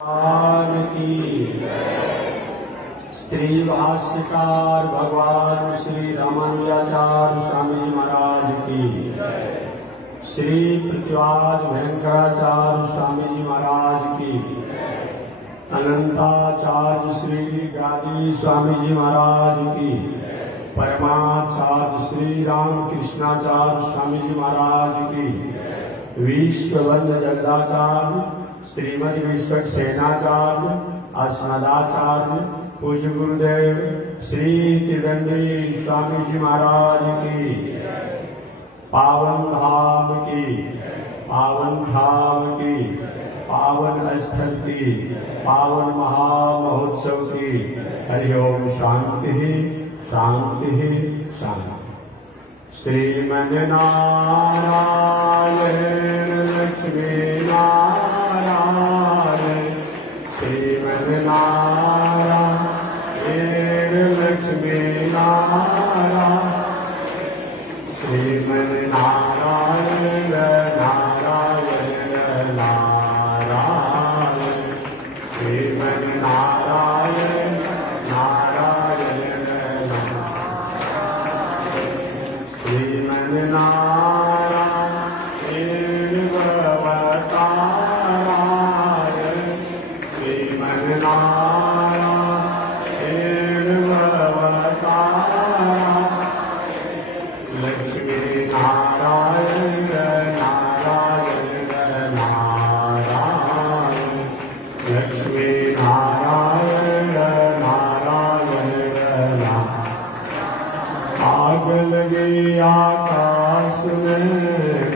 भगवान की। स्त्री भाष्यकार भगवान श्री रामानुजाचार्य स्वामी महाराज की। श्री प्रतिवाद भयंकराचार्य स्वामी जी महाराज की। अनंताचार्य श्री गादी स्वामी जी महाराज की। परमाचार्य श्री राम कृष्णाचार्य स्वामी जी महाराज की। विश्ववंद जगदाचार्य श्रीमद विश्व सेनाचार्य अस्मदाचार्य पूज्य गुरुदेव श्री त्रिदंडी स्वामी जी महाराज की। पावन धाम की, पावन धाम की, पावन स्थल की, पावन महामहोत्सव की। हरिओम शांति शांति शांति। श्रीमन नारायण लक्ष्मी नारायण। श्रीमन नारायण लक्ष्मी नारायण। श्रीमन नारायण नारायण नारायण। श्रीमन नारायण नारायण नारायण। श्रीमन नारायण भवतारायण। श्रीमन नारायण भवतारायण। लक्ष्मी नारायण नारायण नारायण। लक्ष्मी नारायण नारायण नारायण। आग लगे आकाश में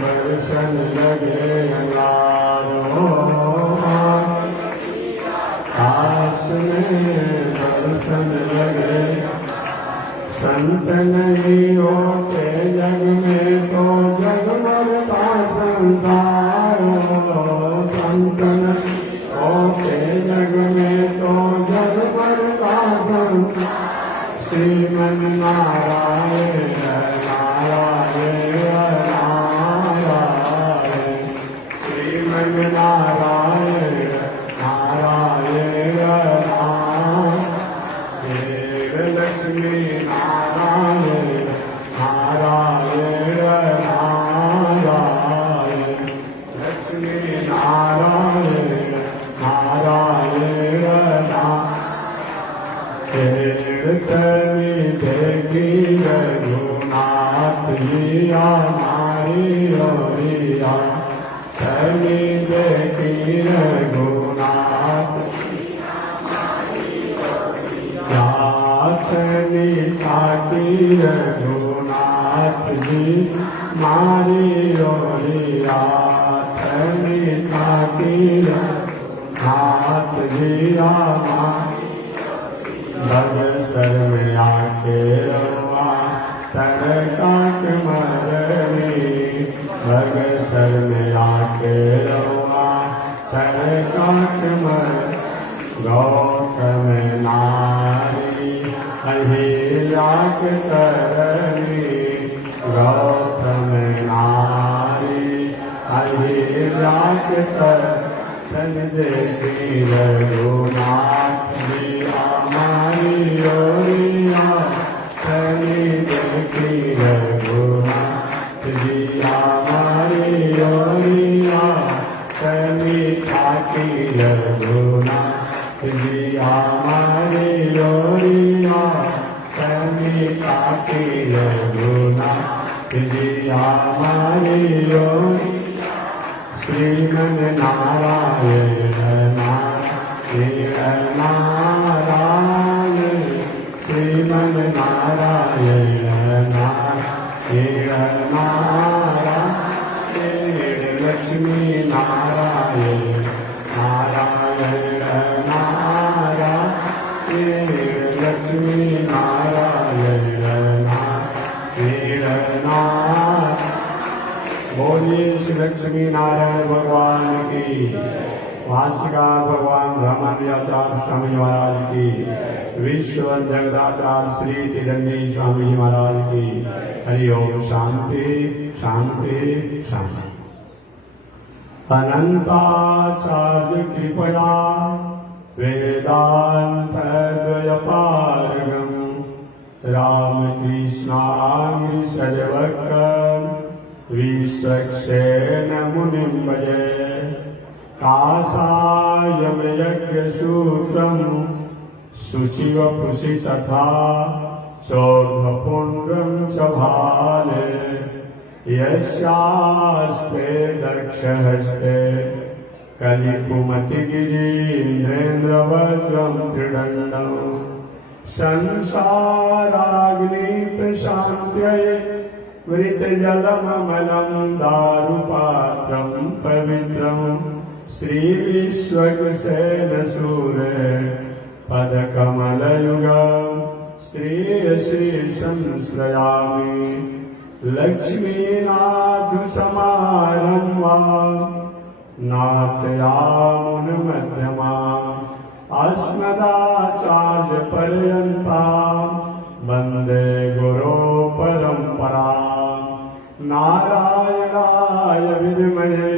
बरसन लगे अंगारों। आकाश में बरसन लगे। संत नहीं होते जग में तो जग मरता संसार। संत नहीं होते जग में तो जग मरता संसार। श्रीमन नारायण नारायण नारायण। श्रीमन नारायण नारायण नारायण। लक्ष्मी नारायण नारायण नारायण। लक्ष्मी नारायण नारायण नारायण। तनी देखी रघुनाथ जिया मारी ओरिया। तनी देखी रघुनाथ तनी ताकी रघुनाथ जी मारी ओरिया। तनी ताकी रघुनाथ जिया बगसर में आके रवा तन काक मरवी। बगसर में आके रवा तन काक मर। गौतम नारी अहिल्याक करणी। गौतम नारी अहिल्याक करन देखी रघुनाथ जी हमारी ओरिया। तनी देखी रघुनाथ जी हमारी ओरिया। तनी ताकी रघुनाथ जी हमारी ओरिया। तनी ताकी रघुनाथ जी हमारी ओरिया। श्रीमन नारायण नारायण नारायण। श्रीमन नारायण नारायण नारायण। लक्ष्मी नारायण नारायण नारायण। लक्ष्मी नारायण नारायण नारायण। बोलिए श्री लक्ष्मी नारायण भगवान की। भाष्यकार भगवान रामानुजाचार्य स्वामी महाराज की। विश्व जगदाचार्य श्री त्रिदंडी स्वामी महाराज की। हरिओम शांति शांति शांति। अनंताचार्य कृपया वेदांतद्वयपारगम् रामकृष्णाङ्घ्रिसर्वत्र विश्वक्सेन मुनिं भजे। काषायमयज्ञसूत्रम् शुचिवपुषि तथा चौर्ध्वपुण्ड्रं च भाले यस्यास्ते दक्षहस्ते कलिकुमतिगिरीन्द्रेन्द्रवज्रं त्रिदण्डम् संसाराग्निप्रशान्त्यै मृतजलममलं दारुपात्रं पवित्रं श्रीविश्वक्सेनसूरे पदकमलयुगं श्रीयश्रीसंश्रयामि लक्ष्मीनाथसमारम्भां नाथयामुनमध्यमाम् अस्मदाचार्यपर्यन्तां वन्दे गुरो परम्पराम्। नारायणाय विद्महे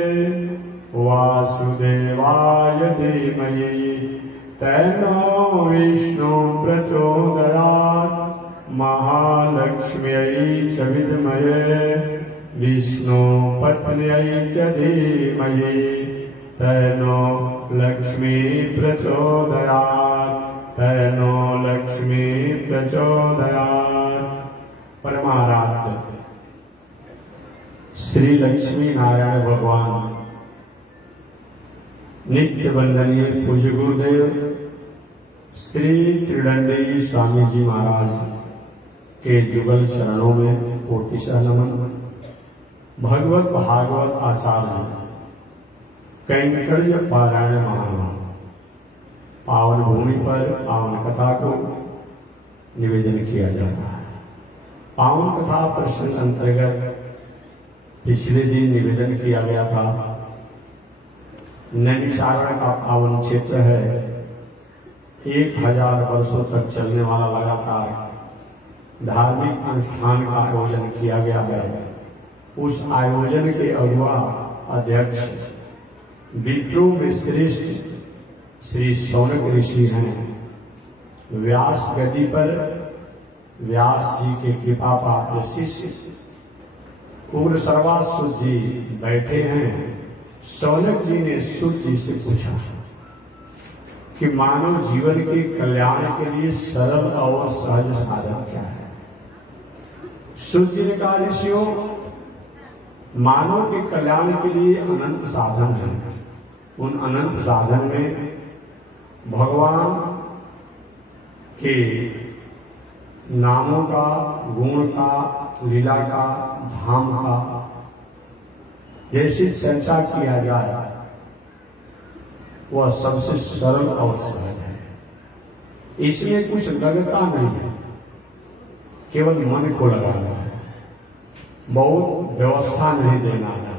वासुदेवाय धीमहि तन्नो विष्णु प्रचोदयात्। महालक्ष्म्यै च विद्महे विष्णुपत्न्यै च धीमहि तन्नो लक्ष्मी प्रचोदयात्। तन्नो लक्ष्मी प्रचोदयात्। परमाराध्य श्री लक्ष्मी नारायण भगवान नित्य वंदनीय पूज्य गुरुदेव श्री त्रिदंडी स्वामी जी महाराज के जुगल चरणों में कोटिशः नमन। भगवत भागवत आचार्य कैंकर्य पारायण महाभारत पावन भूमि पर पावन कथा को निवेदन किया जाता है। पावन कथा प्रश्न अंतर्गत पिछले दिन निवेदन किया गया था। नैमिषारण्य का पावन क्षेत्र है। 1000 वर्षों तक चलने वाला लगातार धार्मिक अनुष्ठान का आयोजन किया गया है। उस आयोजन के अगुआ अध्यक्ष विप्रो में श्रेष्ठ श्री शौनक ऋषि हैं। व्यास गद्दी पर व्यास जी के कृपा पात्र शिष्य उग्र सर्वासुर जी बैठे हैं। शौनक जी ने सुर जी से पूछा कि मानव जीवन के कल्याण के लिए सरल और सहज साधन क्या है। सुर जी ने कहा, ऋषियों, मानव के कल्याण के लिए अनंत साधन हैं। उन अनंत साधन में भगवान के नामों का, गुण का, लीला का, धाम का जैसी चर्चा किया जाए वह सबसे सरल और सहज है। इसमें कुछ लगता नहीं है, केवल मन को लगाना है। बहुत व्यवस्था नहीं देना है,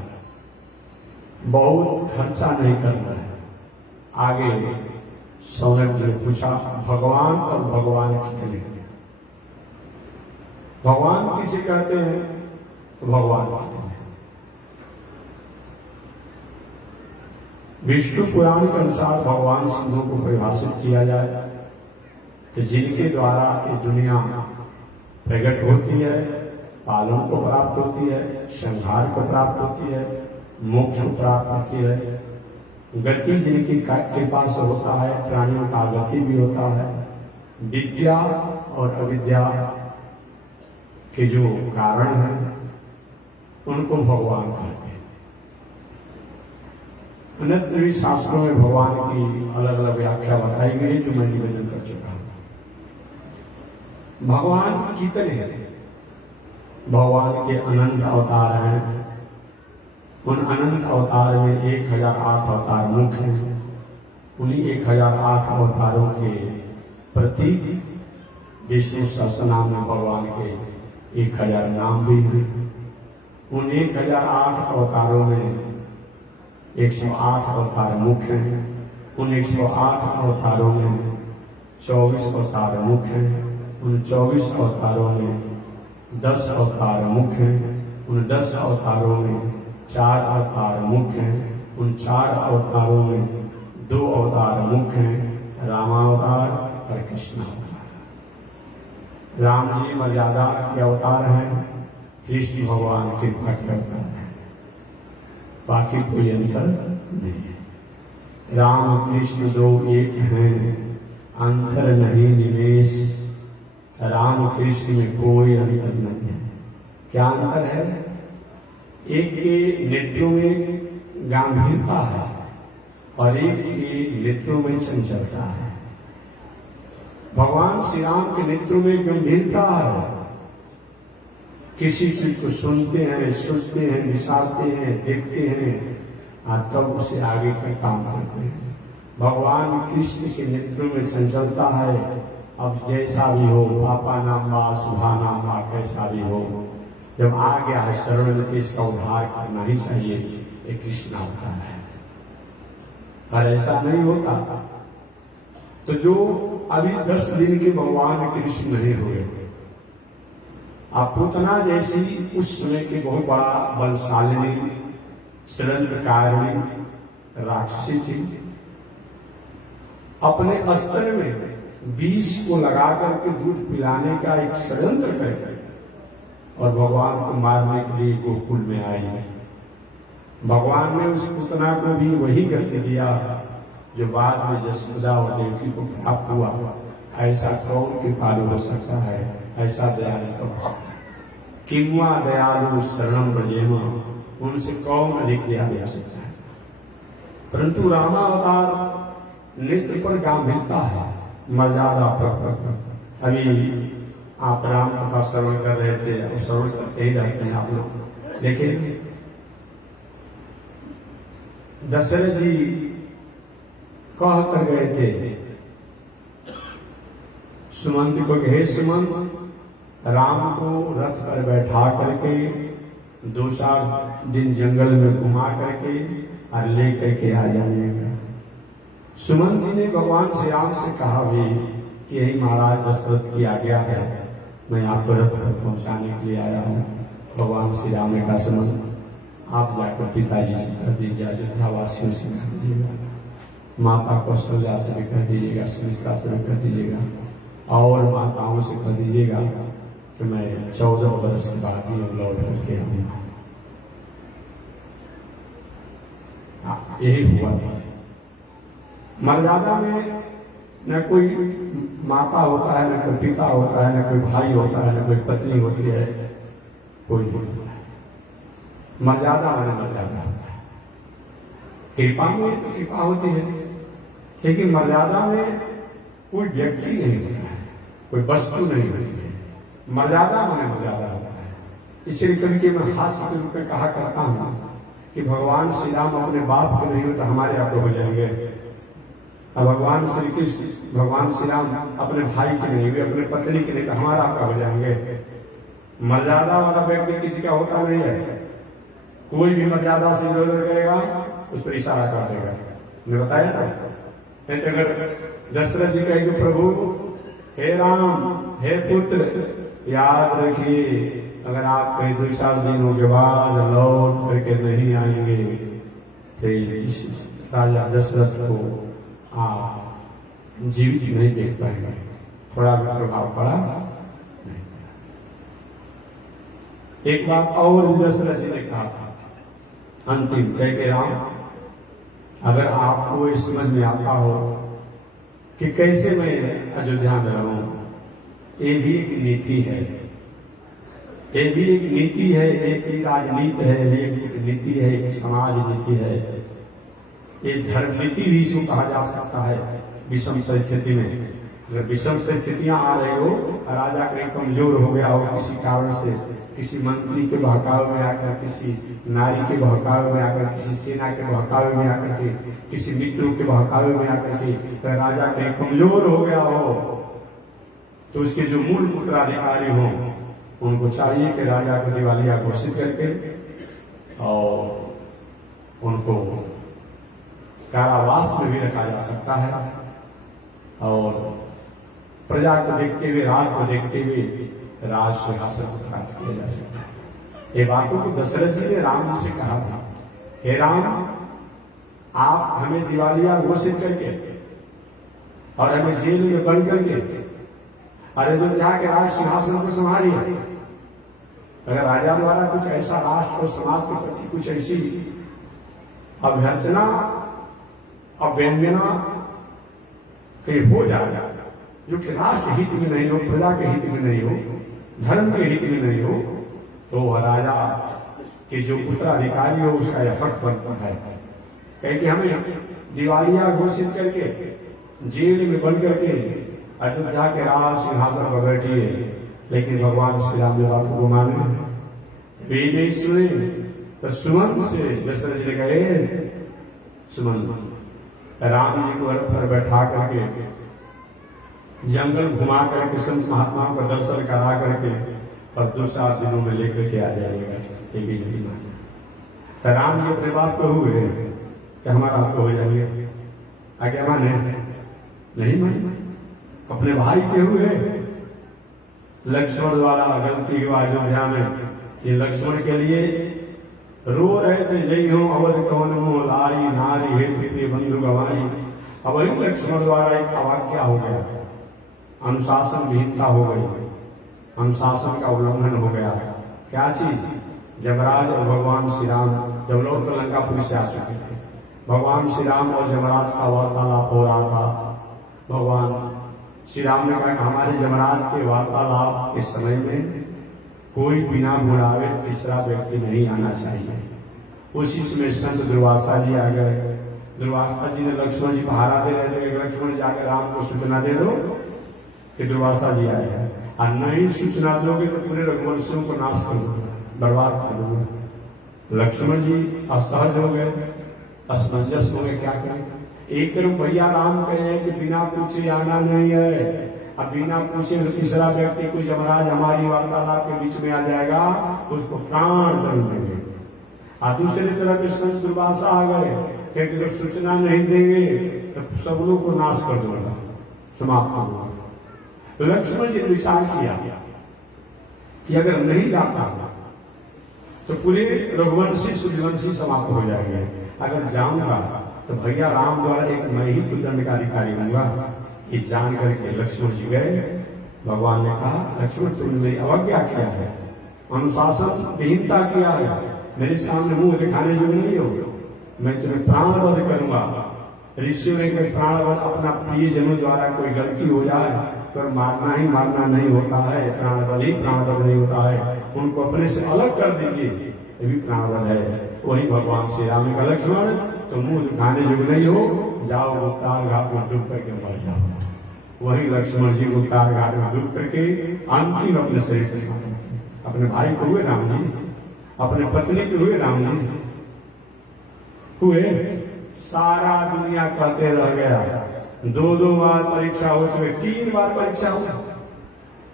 बहुत खर्चा नहीं करना है। आगे शौनक जी ने पूछा, भगवान और भगवान कितने हैं? भगवान किसे कहते हैं? भगवान कितने हैं? विष्णु पुराण के अनुसार भगवान सिंहों को परिभाषित किया जाए तो जिनके द्वारा ये दुनिया प्रकट होती है, पालन को प्राप्त होती है, संहार को प्राप्त होती है, मोक्ष को प्राप्त होती है, गति जिनकी कृपा से होता है, प्राणियों का गति भी होता है, विद्या और अविद्या के जो कारण हैं उनको भगवान कहते हैं। अन्य शास्त्रों में भगवान की अलग अलग व्याख्या बताई गई जो मैं निवेदन कर चुका हूं। भगवान कितने हैं? भगवान के अनंत अवतार हैं। उन अनंत अवतार में 1008 अवतार मुख्य हैं। उन्हीं 1008 अवतारों के प्रतीक विष्णु सहस्रनाम में भगवान के 1000 नाम भी हैं। उन 1008 अवतारों में 108 अवतार मुख्य हैं। उन 108 अवतारों में 24 अवतार मुख्य हैं। उन 24 अवतारों में 10 अवतार मुख्य हैं। उन 10 अवतारों में 4 अवतार मुख्य हैं। उन 4 अवतारों में 2 अवतार मुख्य हैं, रामावतार और कृष्ण अवतार। राम जी मर्यादा के अवतार हैं, कृष्ण भगवान कृपा के अवतार हैं, बाकी कोई अंतर नहीं है। राम कृष्ण 2 एक हैं, अंतर नहीं निमेष। राम कृष्ण में कोई अंतर नहीं है। क्या अंतर है? एक के नेत्रों में गंभीरता है और एक के नेत्रों में चंचलता है। भगवान श्री राम के नेत्रों में गंभीरता है, किसी चीज को सुनते हैं, सोचते हैं, विचारते हैं, देखते हैं और तब उसे आगे का काम करते हैं। भगवान कृष्ण के नेत्रों में चंचलता है, अब जैसा भी हो, पापा नाम बा शुभा नाम बा, कैसा भी हो, जब आ गया है शरण में इसका उद्धार करना ही चाहिए, ये कृष्ण अवतार है। और ऐसा नहीं होता तो जो अभी 10 दिन के भगवान कृष्ण नहीं हुए, आप पूतना जैसी उस समय की बहुत बड़ा बलशालिनी षड्यंत्रकारिणी राक्षसी थी, अपने अस्त्र में विष को लगा करके दूध पिलाने का एक षड्यंत्र करके और भगवान को मारने के लिए गोकुल में आई है। भगवान ने उस पूतना को भी वही गति दिया जो बाद में यशोदा और देवकी को प्राप्त हुआ। ऐसा कौन कृपालु हो सकता है, ऐसा दयालु कौन हो सकता है? किंवा दयालु शरणम ब्रजेम, उनसे कौन अधिक दयालु हो सकता है? परंतु रामावतार नेत्र पर गंभीरता है, मर्यादा पर। अभी आप राम कथा श्रवण कर रहे थे और श्रवण करते ही रहते हैं आप लोग। लेकिन दशरथ जी कह कर गए थे सुमंत को, हे सुमंत, राम को रथ पर बैठा करके 2-4 दिन जंगल में घुमा करके और ले करके आ जाइएगा। सुमंत जी ने भगवान श्री राम से कहा भी कि यही महाराज दशरथ की आज्ञा है, मैं आपको रथ पर पहुंचाने के लिए आया हूँ। भगवान श्री राम ने कहा सुमंत, आप जाकर पिताजी से कह दीजिए, अयोध्या वासियों से कह दीजिएगा, माता कौशल्या से भी कह दीजिएगा, सुमित्रा से भी कह दीजिएगा और माताओं से कह दीजिएगा कि मैं 14 वर्ष के बाद ही लौट करके आऊंगा। यही हुआ था। मर्यादा में न कोई माता होता है, न कोई पिता होता है, न कोई भाई होता है, न कोई पत्नी होती है, कोई नहीं होता है। मर्यादा में मर्यादा होता है। कृपा में तो कृपा होती है, लेकिन मर्यादा में कोई व्यक्ति नहीं होता है, कोई वस्तु नहीं होती है। मर्यादा में मर्यादा होता है। इसलिए कभी के मैं हास्य के रूप में कहा करता हूं कि भगवान श्री राम अपने बाप के नहीं होता हमारे आप हो जाएंगे, और भगवान श्री कृष्ण, भगवान श्री राम अपने भाई के नहीं हुए, अपने पत्नी के नहीं, हमारा आपका हो जाएंगे। मर्यादा वाला व्यक्ति किसी का होता नहीं है। कोई भी मर्यादा से विरोध करेगा उस पर इशारा कर देगा। मैं बताया था, अगर दशरथ जी कहेंगे प्रभु हे राम हे पुत्र, याद रखिए अगर आप कहीं 2-4 दिनों के बाद लौट करके नहीं आएंगे तो इस राजा दशरथ को आप जीवित नहीं देख पाएंगे। थोड़ा भी प्रभाव पड़ा नहीं। एक बात और दशरथ जी ने कहा था अंतिम कह के, राम अगर आपको इस समझ में आता हो कि कैसे मैं अयोध्या में रहूं, ये भी एक नीति है, ये भी एक नीति है, एक राजनीति है, एक नीति है, एक समाज नीति है, एक धर्म नीति भी इसको कहा जा सकता है। विषम परिस्थिति में अगर विषम परिस्थितियां आ रही हो, राजा कहीं कमजोर हो गया हो किसी कारण से, किसी मंत्री के बहकावे में आकर, किसी नारी के बहकावे में आकर, किसी सेना के बहकावे में आकर के, किसी मित्रों के बहकावे में आकर के राजा कहीं कमजोर हो गया हो, तो उसके जो मूल उत्तराधिकारी हों उनको चाहिए कि राजा को दिवालिया घोषित करके और उनको कारावास में भी रखा जा सकता है और प्रजा को देखते हुए, राज को देखते हुए राज सिंहासन को प्राप्त किया जा सकता है। ये बातों को दशरथ जी ने राम जी से कहा था, हे राम आप हमें दिवालिया घोषित करके और हमें जेल में बंद करके अरे जो जाके राज सिंहासन को संभालिए। अगर राजा द्वारा कुछ ऐसा राष्ट्र और समाज के प्रति कुछ ऐसी अभ्यर्चना अवैंजना कहीं हो जाएगा जो कि राष्ट्र हित में नहीं हो, प्रजा के हित में नहीं हो, धर्म के हित में नहीं हो, तो वह राजा के जो उत्तराधिकारी हो उसका यह हक बनता है कि हमें दिवालिया घोषित करके जेल में बंद करके अयोध्या के राज सिंहासन पर बैठिए। लेकिन भगवान श्री राम ने बात को माने, वे नहीं सुने तो सुमन से दशरथ जी गए। सुमन राम जी को रथ पर बैठा करके जंगल घुमा करके संत महात्माओं का दर्शन करा करके और 2-4 दिनों में लेकर के आ जाएगा। ये भी नहीं माना। राम जी अपने बात को हुए कि हमारा आपको हो जाएंगे, आगे माने नहीं माने। अपने भाई के हुए लक्ष्मण द्वारा गलती हुआ अयोध्या में, ये लक्ष्मण के लिए रो रहे थे, जय हो अवध कौन हो लाई नारी हेतु बंधु गवाई। अब वही लक्ष्मण द्वारा एक अवाक्या हो गया, अनुशासन विहीनता हो गई, अनुशासन का उल्लंघन हो गया। क्या चीज? जमराज और भगवान श्री राम जब लोग लंकापुर से आ चुके थे, भगवान श्री राम और जमराज का वार्तालाप हो रहा था। भगवान श्री राम ने कहा हमारे जमराज के वार्तालाप के समय में कोई बिना बुलावे तीसरा व्यक्ति नहीं आना चाहिए। उसी समय संत दुर्वासा जी आ गए। दुर्वासा जी ने लक्ष्मण जी पहारा दे रहे थे, लक्ष्मण जी आकर राम को सूचना दे दो कि दुर्वासा जी आए हैं, और नहीं सूचना दोगे तो पूरे रघुवंशियों को नाश कर दो, बर्बाद कर दो। लक्ष्मण जी असहज हो गए, असमंजस हो गए, क्या करें। एक तरफ भैया राम कहे कि बिना पूछे आना नहीं है, अब बिना पूछे तीसरा व्यक्ति कोई जमराज हमारी वार्तालाप के बीच में आ जाएगा, उसको प्राण दंड देंगे। और दूसरी तरफ के संत दुर्वासा आ गए कि जब सूचना नहीं देंगे तो सब लोग को नाश कर दूंगा, समाप्त होगा। लक्ष्मण जी ने विचार किया कि अगर नहीं जाता तो पूरे रघुवंशी सूर्यवंशी समाप्त हो जाएंगे, अगर जाऊंगा तो भैया राम द्वारा एक मैं ही तो दंड का अधिकारी होऊंगा। ये जान करके लक्ष्मण जी गए। भगवान ने कहा लक्ष्मण तुमने मेरी अवज्ञा किया है, अनुशासन विहीनता किया है, मेरे सामने मुंह दिखाने जो नहीं हो, मैं तुम्हें प्राणवध करूंगा। ऋषियों ने कहा प्राणवध अपना प्रियजनों द्वारा कोई गलती हो जाए तो मारना ही मारना नहीं होता है, प्राणवध ही प्राणवध नहीं होता है, उनको अपने से अलग कर दीजिए, ये भी प्राणवध है। वही भगवान श्री राम ने कहा लक्ष्मण तो मुंह दिखाने जो नहीं हो, जाओ उत्ताल घाट में डूब करके मर जाओ। वही लक्ष्मण जी उत्ताल घाट में डूब करके अंतिम अपने शरीर से अपने भाई को हुए राम जी, अपने पत्नी के हुए राम जी हुए। सारा दुनिया कहते रह गया, 2 बार परीक्षा हो चुके, 3 बार परीक्षा हो।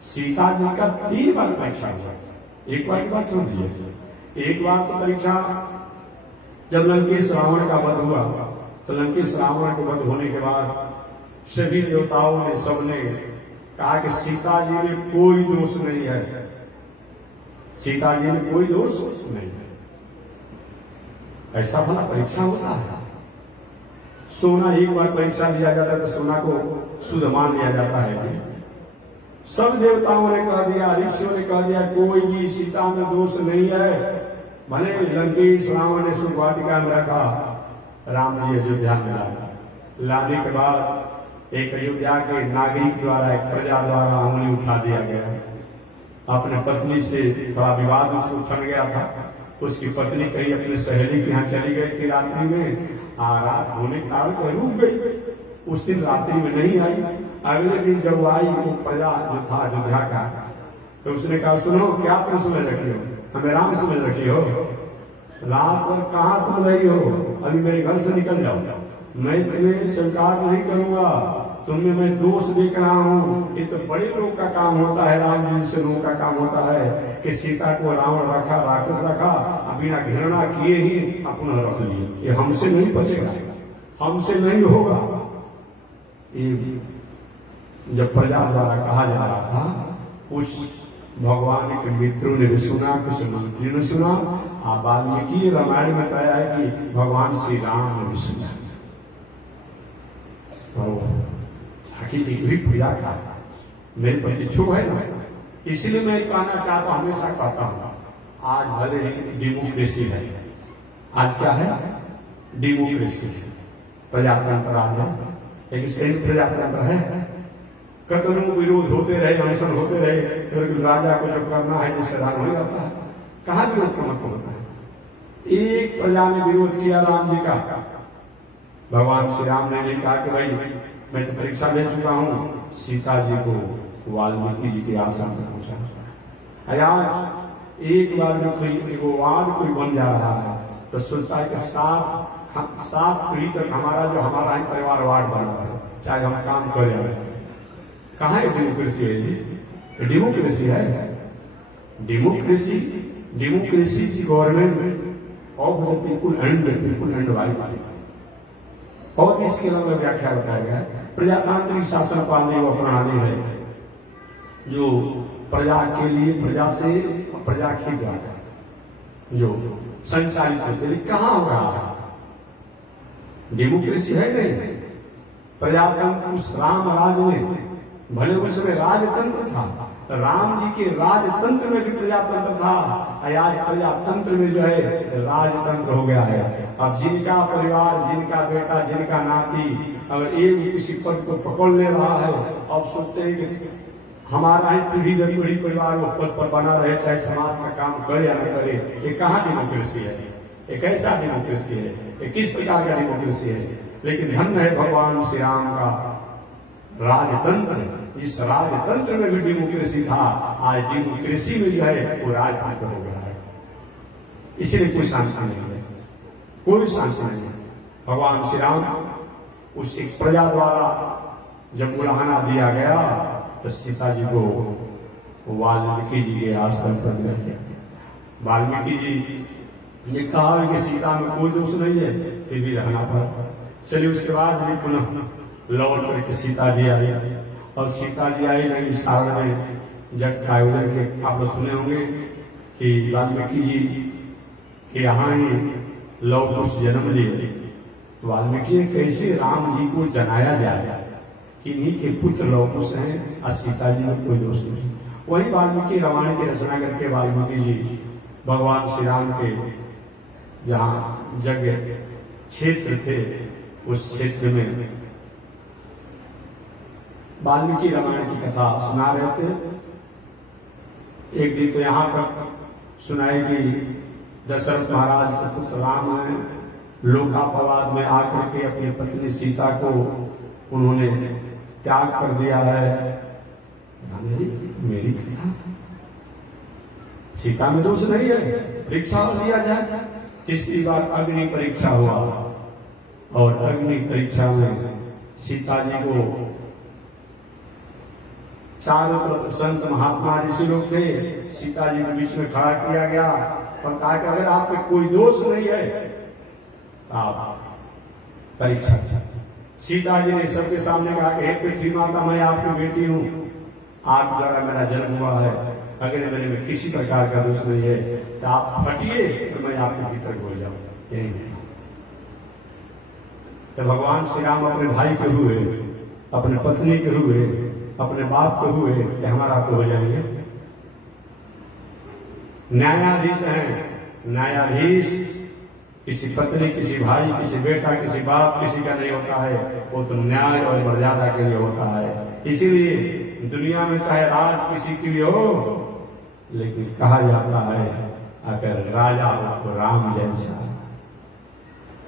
सीता जी का 3 बार परीक्षा हुआ, एक बार की बात छोड़ दीजिए। एक बार तो परीक्षा जब लंकेश रावण का वध हुआ, तो लंकेश रावण के वध होने के बाद सभी देवताओं ने सबने कहा कि सीता जी में कोई दोष नहीं है, सीता जी में कोई दोष नहीं है। ऐसा भला परीक्षा होता है? सोना एक बार परीक्षा लिया जाता है तो सोना को शुद्ध मान लिया जाता है। सब देवताओं ने कह दिया, ऋषियों ने कह दिया कोई भी सीता में दोष नहीं है। भले लंकेश रावण ने सुख वाटिका में रखा, राम जी अयोध्या में लाने के बाद एक अयोध्या के नागरिक द्वारा, एक प्रजा द्वारा उंगली उठा दिया गया। अपने पत्नी से थोड़ा विवाद उसको उठन गया था। उसकी पत्नी कहीं अपनी सहेली के यहाँ चली गई थी रात्रि में, रात होने के कारण वह रुक गई। उस दिन रात्रि में नहीं आई। अगले दिन जब आई वो प्रजा जो था अयोध्या का, तो उसने कहा सुनो क्या तुम समझ रखी हो, हमें राम समझ रखी हो, रात भर कहाँ तुम रही हो, अभी मेरे घर से निकल जाओ, मैं तुम्हें स्वीकार नहीं करूंगा, तुम्हें मैं दोष देख रहा हूँ। ये तो बड़े लोग का काम होता है, राम जी से लोगों का काम होता है कि सीता को रावण रखा, राक्षस रखा, बिना घृणा किए ही अपना रख लिए। ये हमसे नहीं बचेगा, हमसे नहीं होगा। ये जब प्रजा द्वारा कहा जा रहा था, उस भगवान के मित्रों ने भी सुना, कुछ मंत्री ने सुना, वाल्मीकि रामायण में बताया है कि भगवान श्री राम विष्णु भी पूजा का मेरे प्रति शुभ है ना। इसलिए मैं कहना चाहता हूं, हमेशा कहता हूं, आज भले ही डेमोक्रेसी है, आज क्या है? डेमोक्रेसी, प्रजातंत्र आज है, लेकिन सही प्रजातंत्र है? कतनों विरोध होते रहे, अनशन होते रहे, फिर राजा को जब करना है जिससे राज हो जाता है। कहाँ विरोध का मतलब होता है? एक प्रजा ने विरोध किया राम जी का, भगवान श्री राम ने कहा कि भाई मैं तो परीक्षा ले चुका हूं, सीता जी को वाल्मीकि जी के आश्रम से पहुंचा। आज एक बार जो कोई वाद कोई बन जा रहा है तो सोचता है कि सात पीढ़ी तक हमारा ही परिवार वार्ड बन रहा है, चाहे हम काम करें। कहाँ है डेमोक्रेसी? है जी, डेमोक्रेसी है। डेमोक्रेसी की government of the people and wide. और इसके अलावा व्याख्या बताया गया प्रजातांत्रिक शासन पालने वो प्रणाली है जो प्रजा के लिए, प्रजा से, प्रजा के द्वारा जो संचालित होते हैं। कहाँ हो रहा है? डेमोक्रेसी है नहीं। प्रजातंत्र उस राम राज में, भले उसमें राजतंत्र था, राम जी के राजतंत्र में भी प्रजातंत्र था, आज प्रजातंत्र में जो है राजतंत्र हो गया है। अब जिनका परिवार, जिनका बेटा, जिनका नाती अगर एक किसी पद को पकड़ ले रहा है, अब सोचते हैं कि हमारा ही पीढ़ी दर पीढ़ी परिवार वो पद पर बना रहे, चाहे समाज का काम करे या न करे। ये कहाँ डेमोक्रेसी है? ये कैसा डेमोक्रेसी है? ये किस प्रकार का डेमोक्रेसी है? लेकिन धन्य है भगवान श्री राम का राजतंत्र, जिस राजतंत्र में भी डेमोक्रेसी था, आज डेमोक्रेसी में जो है वो राजतंत्र हो गया है। इसीलिए कोई शांति नहीं है, कोई शांति नहीं है। भगवान श्री राम उस एक प्रजा द्वारा जब बुलाना दिया गया तो सीता जी को वाल्मीकि जी के आश्रम पर दिया गया। वाल्मीकि जी ने कहा कि सीता में कोई दोष नहीं है, फिर भी रहना पड़ा। चलिए उसके बाद भी पुनः लौट करके सीता जी आई, और सीता जी आई नहीं इस कारण में जग का आयोजन के आप लोग सुने होंगे कि वाल्मीकि जी के यहाँ ही लौट कुश जन्म लिए। वाल्मीकि ने कैसे राम जी को जनाया जाए कि इन्हीं के पुत्र लौकुश हैं और सीता जी में कोई दोष नहीं। वही वाल्मीकि रामायण की रचना करके वाल्मीकि जी भगवान श्री राम के जहाँ यज्ञ क्षेत्र थे उस क्षेत्र में वाल्मीकि रामायण की कथा सुना रहे थे। एक दिन तो यहाँ तक सुनाई कि दशरथ महाराज के पुत्र राम है, लोकापवाद में आकर के अपनी पत्नी सीता को उन्होंने त्याग कर दिया है। मेरी कथा, सीता में दोष नहीं है, परीक्षा लिया जाए। तीसरी बार अग्नि परीक्षा हुआ, और अग्नि परीक्षा में सीता जी को चारों तरफ संत महात्मा ऋषि लोग थे, सीता जी के बीच में खड़ा किया गया और कहा कि अगर आप में कोई दोष नहीं है आप परीक्षा। सीता जी ने सबके सामने कहा कि हे पृथ्वी माता, मैं आपकी बेटी हूं, आप द्वारा मेरा जन्म हुआ है, अगर मेरे में किसी प्रकार का दोष नहीं है तो आप फटिए तो मैं आपके भीतर बोल जाऊं। तो भगवान श्री राम अपने भाई के हुए, अपने पत्नी के हुए, अपने बाप के हुए कि हमारा आपको हो जाएंगे। न्यायाधीश हैं, न्यायाधीश किसी पत्नी, किसी भाई, किसी बेटा, किसी बाप, किसी का नहीं होता है, वो तो न्याय और मर्यादा के लिए होता है। इसीलिए दुनिया में चाहे राज किसी के लिए हो, लेकिन कहा जाता है अगर राजा हो तो राम जैसा,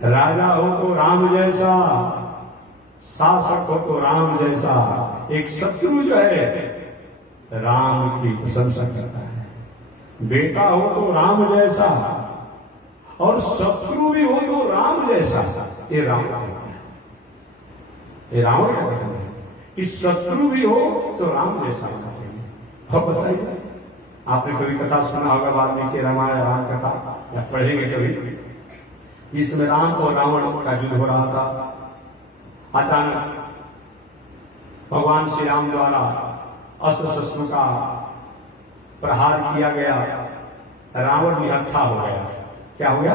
राजा हो तो राम जैसा, शासक हो तो राम जैसा। एक शत्रु जो है राम की प्रशंसा करता है, बेटा हो तो राम जैसा और शत्रु भी हो तो राम जैसा। ये राम का है, ये रावण का कथन है कि शत्रु भी हो तो राम जैसा। अब बताइए, आपने कभी कथा सुना होगा वाल्मीकि रामायण राम कथा, या पढ़ेंगे कभी, जिसमें राम और रावण का युद्ध हो रहा था। अचानक भगवान श्री राम द्वारा अस्त्र शस्त्रों का प्रहार किया गया, रावण निहत्था हो गया। क्या हो गया?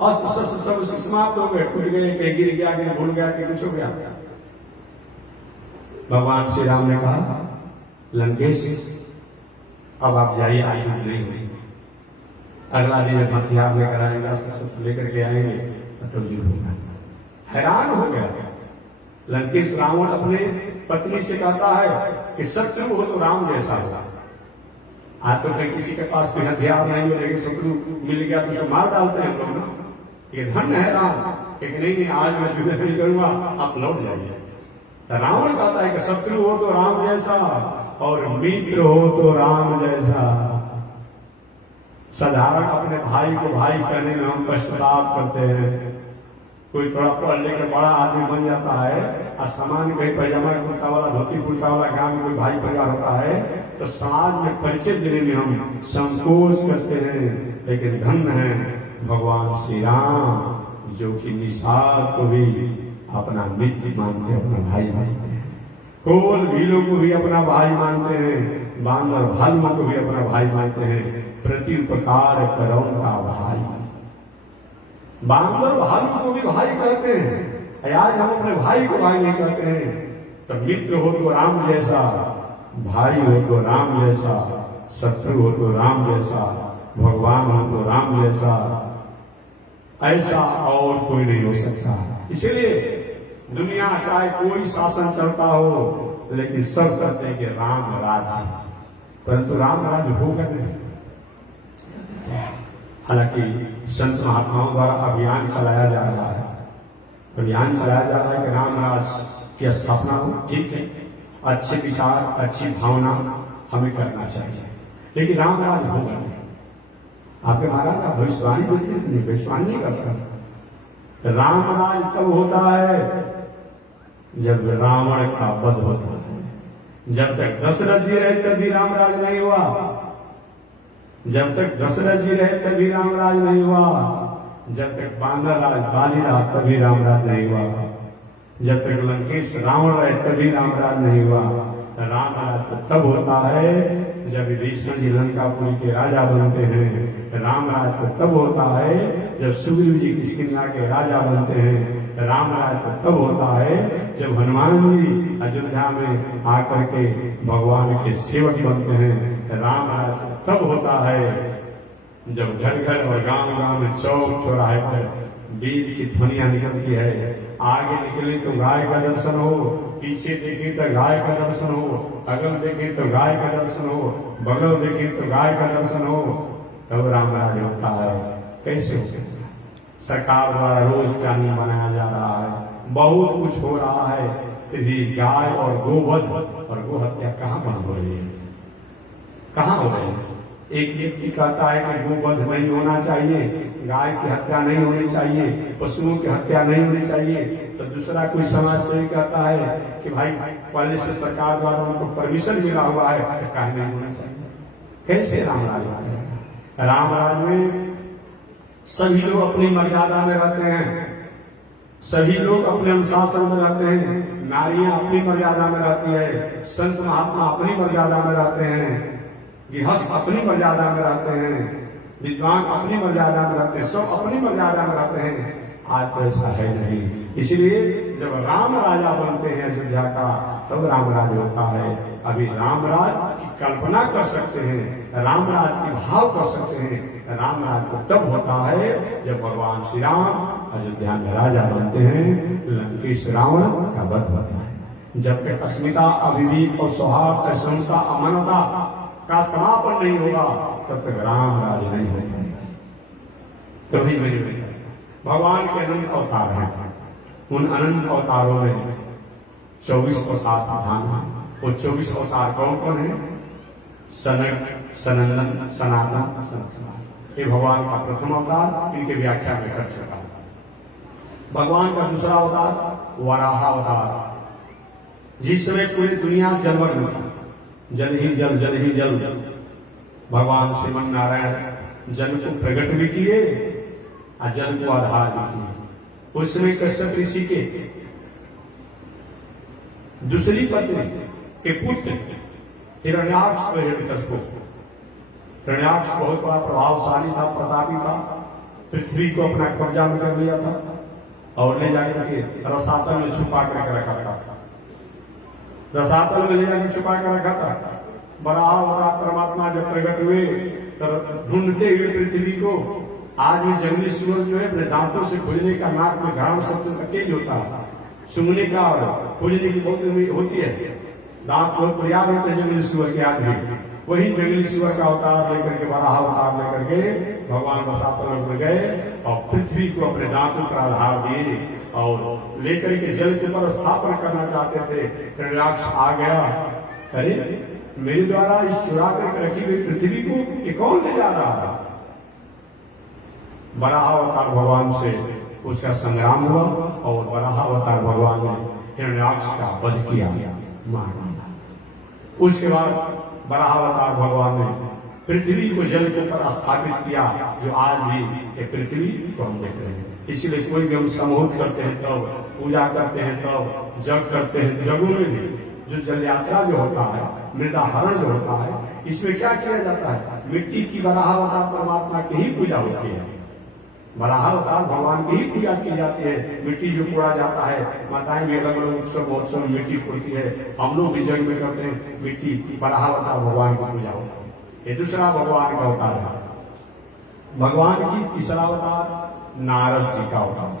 अस्त्र शस्त्र सब उसके समाप्त हो गए, टूट गए, कहीं गिर गया, कहीं भूल गया, कहीं कुछ हो गया। भगवान श्री राम ने कहा लंकेश अब आप जाइए, आयुध नहीं हुई। अगला दिन हथियार लेकर आएगा, शस्त्र लेकर के आएंगे तो युद्ध होगा। हैरान हो गया लंकेश। रावण अपने पत्नी से कहता है कि शत्रु हो तो राम जैसा हो। आज तो कहीं किसी के पास कोई हथियार नहीं हो, लेकिन शत्रु मिल गया तो उसको मार डालते हैं लोग ना। ये धन्य है राम। एक नहीं आज मैं युद्ध नहीं करूंगा, आप लौट जाइए। रावण कहता है कि शत्रु हो तो राम जैसा और मित्र हो तो राम जैसा। साधारण अपने भाई को भाई कहने में हम पश्चाताप करते हैं। कोई थोड़ा पढ़ लेकर बड़ा आदमी बन जाता है और सामान्य कहीं पैजामा कुर्ता वाला, धोती कुर्ता वाला गांव में कोई भाई परिवार होता है तो समाज में परिचय देने में हम संकोच करते हैं। लेकिन धन्य है भगवान श्री राम जो कि निषाद को भी अपना मित्र मानते हैं, अपना भाई मानते हैं। कोल भीलों को भी अपना भाई मानते हैं, बांदर भालुओं को भी अपना भाई मानते हैं। प्रति उपकार करो का भाई। बांदर भालू को भी भाई कहते हैं। आज हम अपने भाई को भाई नहीं कहते हैं। तो मित्र हो तो राम जैसा, भाई हो तो राम जैसा, शत्रु हो तो राम जैसा, भगवान हो तो राम जैसा, ऐसा और कोई नहीं हो सकता। इसलिए दुनिया चाहे कोई शासन चलता हो, लेकिन सब कहते हैं कि राम राज्य, परंतु राम राज्य होगा नहीं। हालांकि संत महात्माओं द्वारा अभियान चलाया जा रहा है, अभियान चलाया जा रहा है कि राम राज्य की स्थापना हो। ठीक है, अच्छे विचार, अच्छी भावना हमें करना चाहिए, लेकिन राम राज्य होगा नहीं। आपके महाराज का भविष्यवाणी बोलते हैं, भविष्यवाणी नहीं करता। राम राज तब होता है जब रावण का वध होता है। जब तक दशरथ जी रहे तभी राम राज नहीं हुआ। जब तक दशरथ जी रहे तभी राम राज नहीं हुआ। जब तक बानर राज बाली रहा तभी राम राज नहीं हुआ। जब तक लंकेश रावण रहे तभी राम राज नहीं हुआ। राम राज तो तब होता है जब विभीषण जी लंकापुरी के राजा बनते हैं। राम राज तो तब होता है जब सुग्रीव जी किष्किंधा के राजा बनते हैं। राम राज तो तब होता है जब हनुमान जी अयोध्या में आकर के भगवान के सेवक बनते हैं। राम राज तो तब होता है जब घर घर और गांव गांव में चौक चौराहे पर वेद की ध्वनियां निकलती है। आगे निकले तो गाय का दर्शन हो, पीछे देखे तो गाय का दर्शन हो, अगल देखे तो गाय का दर्शन हो, बगल देखे तो गाय का दर्शन हो, तब राम राज होता है। कैसे हो? सरकार द्वारा रोज कानून बनाया जा रहा है, बहुत कुछ हो रहा है, फिर भी गाय और गोवध और गो हत्या कहाँ बंद हो रही है? कहाँ हो रही है? एक व्यक्ति कहता है कि गोवध नहीं होना चाहिए, गाय की हत्या नहीं होनी चाहिए, पशुओं की हत्या नहीं होनी चाहिए, तो दूसरा कोई समाज सेवी कहता है कि भाई पहले से सरकार द्वारा उनको परमिशन मिला हुआ है तो काहे नहीं होना चाहिए। कैसे राम राज है? राम राज में सभी लोग अपनी मर्यादा में रहते हैं, सभी लोग अपने अनुशासन में रहते हैं, नारियां अपनी मर्यादा में रहती है, संत महात्मा अपनी मर्यादा में रहते हैं, गृहस्थ अपनी मर्यादा में रहते हैं, विद्वान अपनी मर्यादा में रहते हैं, सब अपनी मर्यादा में रहते हैं। आज तो ऐसा है नहीं। इसलिए जब राम राजा बनते हैं अयोध्या का, तब राम राज होता है। अभी राम राज की कल्पना कर सकते हैं, राम राज की भाव कर सकते हैं। राम राज तो तब होता है जब भगवान श्री राम अयोध्या में राजा बनते हैं, लंकेश रावण का वध होता है। जब तक अस्मिता, अविवेक और सौहार्द, असमता, अमानता का समापन नहीं होगा, तब तक राम राज नहीं होता है। कभी नहीं भगवान के अनंत अवतार हैं। उन अनंत अवतारों में 24 अवतार प्रधान हैं। वो 24 अवतार कौन कौन है? सनक, सनंदन, सनातन, सनातन। ये भगवान का प्रथम अवतार, इनके व्याख्या में कर चुका है। भगवान का दूसरा अवतार वराह अवतार, जिस समय पूरी दुनिया जलमग्न था, जल ही जल, जल ही जल। भगवान श्रीमन नारायण जल को प्रकट भी किए और जल को आधार भी किए। उस समय कश्यप ऋषि के दूसरी पत्नी के पुत्र हिरण्याक्ष, हिरण्याक्ष बहुत बड़ा प्रभावशाली था, प्रतापी था, पृथ्वी को अपना कब्जा में कर लिया था और ले जाकर के रसातल में छुपा करके रखा था। रसातल में ले जाकर छुपा कर रखा था। बराह बड़ा परमात्मा जब प्रकट हुए तब ढूंढते हुए पृथ्वी को, आज भी जंगली सुअर जो है अपने दांतों से खोजने का, नाक में घाव सबसे तेज होता है, सूंघने का और खोजने की बहुत होती है, दांत बहुत प्रयास होते हैं जंगली सुअर के आज भी। वही जंगली सुअर का अवतार लेकर के, बराह अवतार लेकर के भगवान रसातल में गए और पृथ्वी को अपने दांतों पर आधार दिए और लेकर के जल के ऊपर स्थापना करना चाहते थे। हिरण्याक्ष आ गया, अरे मेरे द्वारा इस चुरा करके रखी हुई पृथ्वी को ये कौन ले जा रहा है? बराह अवतार भगवान से उसका संग्राम हुआ और बराह अवतार भगवान ने हिरण्याक्ष का वध किया, मार डाला। उसके बाद बराह अवतार भगवान ने पृथ्वी को जल के ऊपर स्थापित किया, जो आज भी ये पृथ्वी को हम देख रहे हैं। इसीलिए कोई भी हम समूह करते हैं तब, पूजा करते हैं तब, जग करते हैं, जगों में भी जो जल यात्रा जो होता है, मृदाहरण जो होता है, इसमें क्या किया जाता है? मिट्टी की बराह अवतार परमात्मा की ही पूजा होती है, बराह अवतार भगवान की ही पूजा की जाती है। मिट्टी जो फोड़ा जाता है, माताएं भी अलग अलग उत्सव महोत्सव में मिट्टी फोड़ती है, हम लोग भी जग में करते हैं मिट्टी, बराह अवतार भगवान की पूजा होती है। ये दूसरा भगवान का अवतार है। भगवान की तीसरा अवतार नारद जी का अवतार।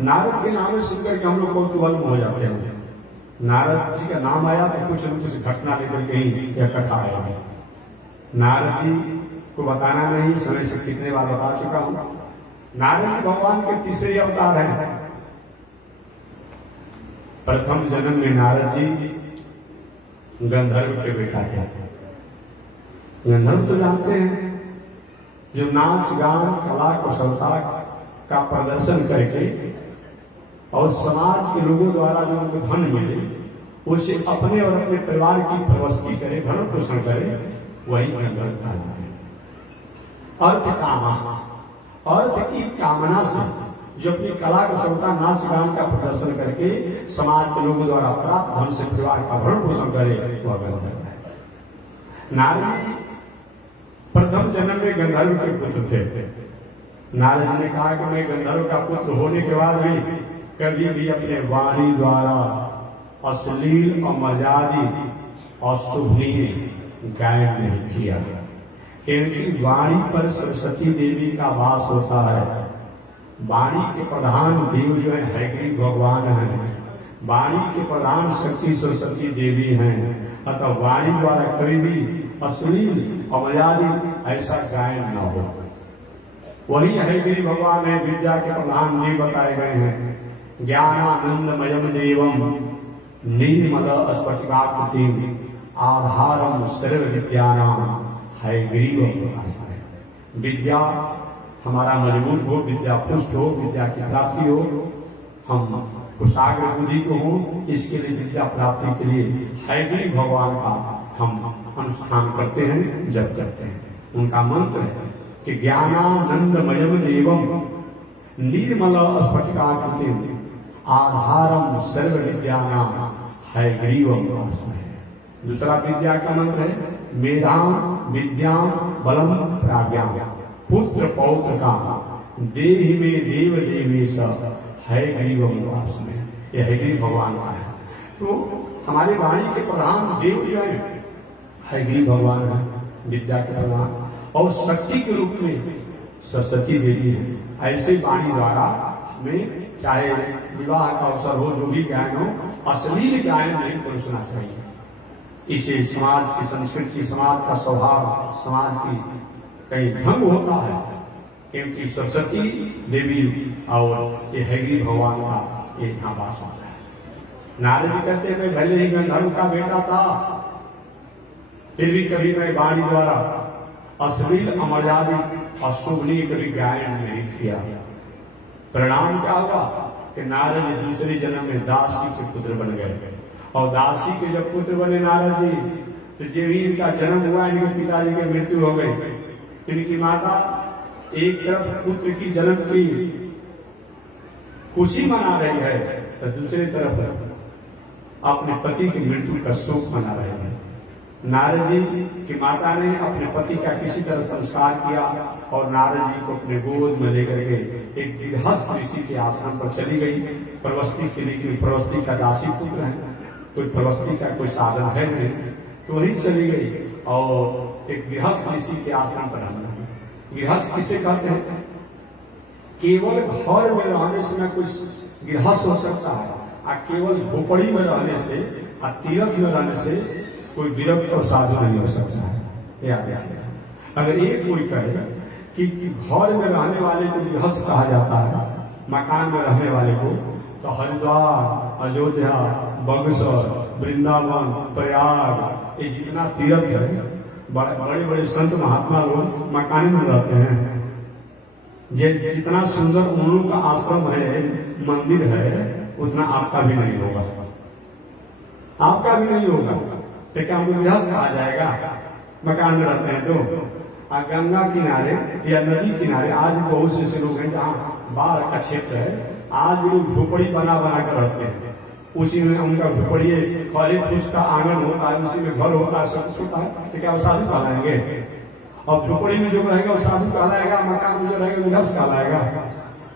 नारद के नाम सुनकर के हम लोग कौतूहल हो जाते हैं। नारद जी का नाम आया तो कुछ न कुछ घटना लेकर के ही यह कथा आया। नारद जी को बताना नहीं, समय से कितने बार बता चुका हूं। नारद जी भगवान के तीसरे अवतार हैं। प्रथम जन्म में नारद जी गंधर्व के बेटा थे। गंधर्व तो जानते हैं, जो नाच गान कला कुशलता का प्रदर्शन करके और समाज के लोगों द्वारा जो उनको धन मिले उसे अपने और अपने परिवार की प्रवस्ती करे, धन पोषण करे, वही गंधर्व कहलाते हैं। अर्थ कामा, अर्थ की कामना से जो अपनी कला कुशलता नाच गान का प्रदर्शन करके समाज के लोगों द्वारा प्राप्त धन से परिवार का भरण पोषण करे, वह गंधर्व है। नारद प्रथम जन्म में गंधर्व के पुत्र थे। नारद जी ने कहा कि मैं गंधर्व का पुत्र होने के बाद भी कभी भी अपने वाणी द्वारा अश्लील और मर्यादी और शुभनीय गायन नहीं किया, क्योंकि वाणी पर सरस्वती देवी का वास होता है। वाणी के प्रधान देव जो है हैग्रीव भगवान है, वाणी के प्रधान शक्ति सरस्वती देवी हैं। अतः वाणी द्वारा कभी भी अश्लील अमर्यादित ऐसा गायन न हो। वही हैग्रीव भगवान है, विद्या के प्रधान देव बताए गए हैं। ज्ञानानंदमयम देवम निर्मल स्फटिकाकृतिम आधारम सर्व विद्यानाम हैग्रीव उपासना। विद्या हमारा मजबूत हो, विद्या पुष्ट हो, विद्या की प्राप्ति हो, हम कुशाग्र बुद्धि को हो, इसके लिए विद्या प्राप्ति के लिए हैग्रीव भगवान का हम अनुष्ठान करते हैं, जप करते हैं। उनका मंत्र है कि ज्ञानानंदमयम देवम निर्मल स्फटिकाकृतिम आधारम सर्व विद्यानाम हैग्रीवम उपासना। दूसरा विद्या का मंत्र है मेधाम विद्याम बलम प्राज्ञाम पुत्र पौत्र का देह में देव देवेश हैग्रीवम उपासना। यह हैग्रीव भगवान का है। तो हमारे वाणी के प्रधान देव जो है हैग्रीव भगवान है, विद्या के प्रधान, और शक्ति के रूप में सरस्वती देवी है। ऐसे वाणी द्वारा हमें चाहे विवाह का अवसर हो, जो भी गायन हो, अश्लील गायन नहीं परोसना चाहिए। इसे समाज की संस्कृति, समाज का स्वभाव, समाज की कहीं भंग होता है, क्योंकि सरस्वती देवी और ये हैग्रीव भगवान का ये यहाँ वास होता है। नारद जी कहते हैं मैं भले ही गंधर्व का बेटा था, फिर भी कभी मैं वाणी द्वारा अश्लील अमर्यादित अशोभनीय कभी गायन नहीं किया। परिणाम क्या हुआ कि नारद जी दूसरे जन्म में दासी के पुत्र बन गए, और दासी के जब पुत्र बने नारद जी, तो जब भी इनका जन्म हुआ, इनके पिताजी की मृत्यु हो गई। इनकी माता एक तरफ पुत्र की जन्म की खुशी मना रही है, तो दूसरी तरफ अपने पति की मृत्यु का शोक मना रही है। नारद जी की माता ने अपने पति का किसी तरह संस्कार किया और नारद जी को अपने गोद में लेकर के एक गृहस्थ ऋषि के आश्रम पर चली गई। प्रवस्ती के लिए, प्रवस्ती का दासी पुत्र है, कोई प्रवस्ती का कोई साधन है नहीं, तो वहीं चली गई और एक गृहस्थ ऋषि के आश्रम पर रहना। गृहस्थ किसे कहते हैं? केवल घर में रहने से न कुछ गृहस्थ हो सकता है, और केवल झोपड़ी में रहने से और तीर्थ में रहने से कोई विरक्त और साधु नहीं हो सकता है। याद रखिएगा। अगर ये कोई कहे कि घर में रहने वाले को गृहस्थ कहा जाता है, मकान में रहने वाले को, तो हरिद्वार, अयोध्या, बक्सर, वृंदावन, प्रयाग, ये जितना तीर्थ है, बड़े बड़े संत महात्मा लोग मकान में रहते हैं। जितना सुंदर उन का आश्रम है, मंदिर है, उतना आपका भी नहीं होगा, आपका भी नहीं होगा। तो क्या हमको गृहस्थ कहा जाएगा? मकान में रहते हैं तो। गंगा किनारे या नदी किनारे आज बहुत से ऐसे लोग हैं जहाँ बाढ़ का क्षेत्र है, आज भी लोग झोपड़ी बना कर रहते हैं। उसी में उनका झोपड़ी खड़े फूस का आंगन होता है, उसी में घर होता है, सब कुछ होता है। तो क्या वो साधु कहलाएंगे? और झोपड़ी में जो रहेगा वो साधु कहलाएगा, मकान में जो रहेगा वो गृहस्थ कहलाएगा?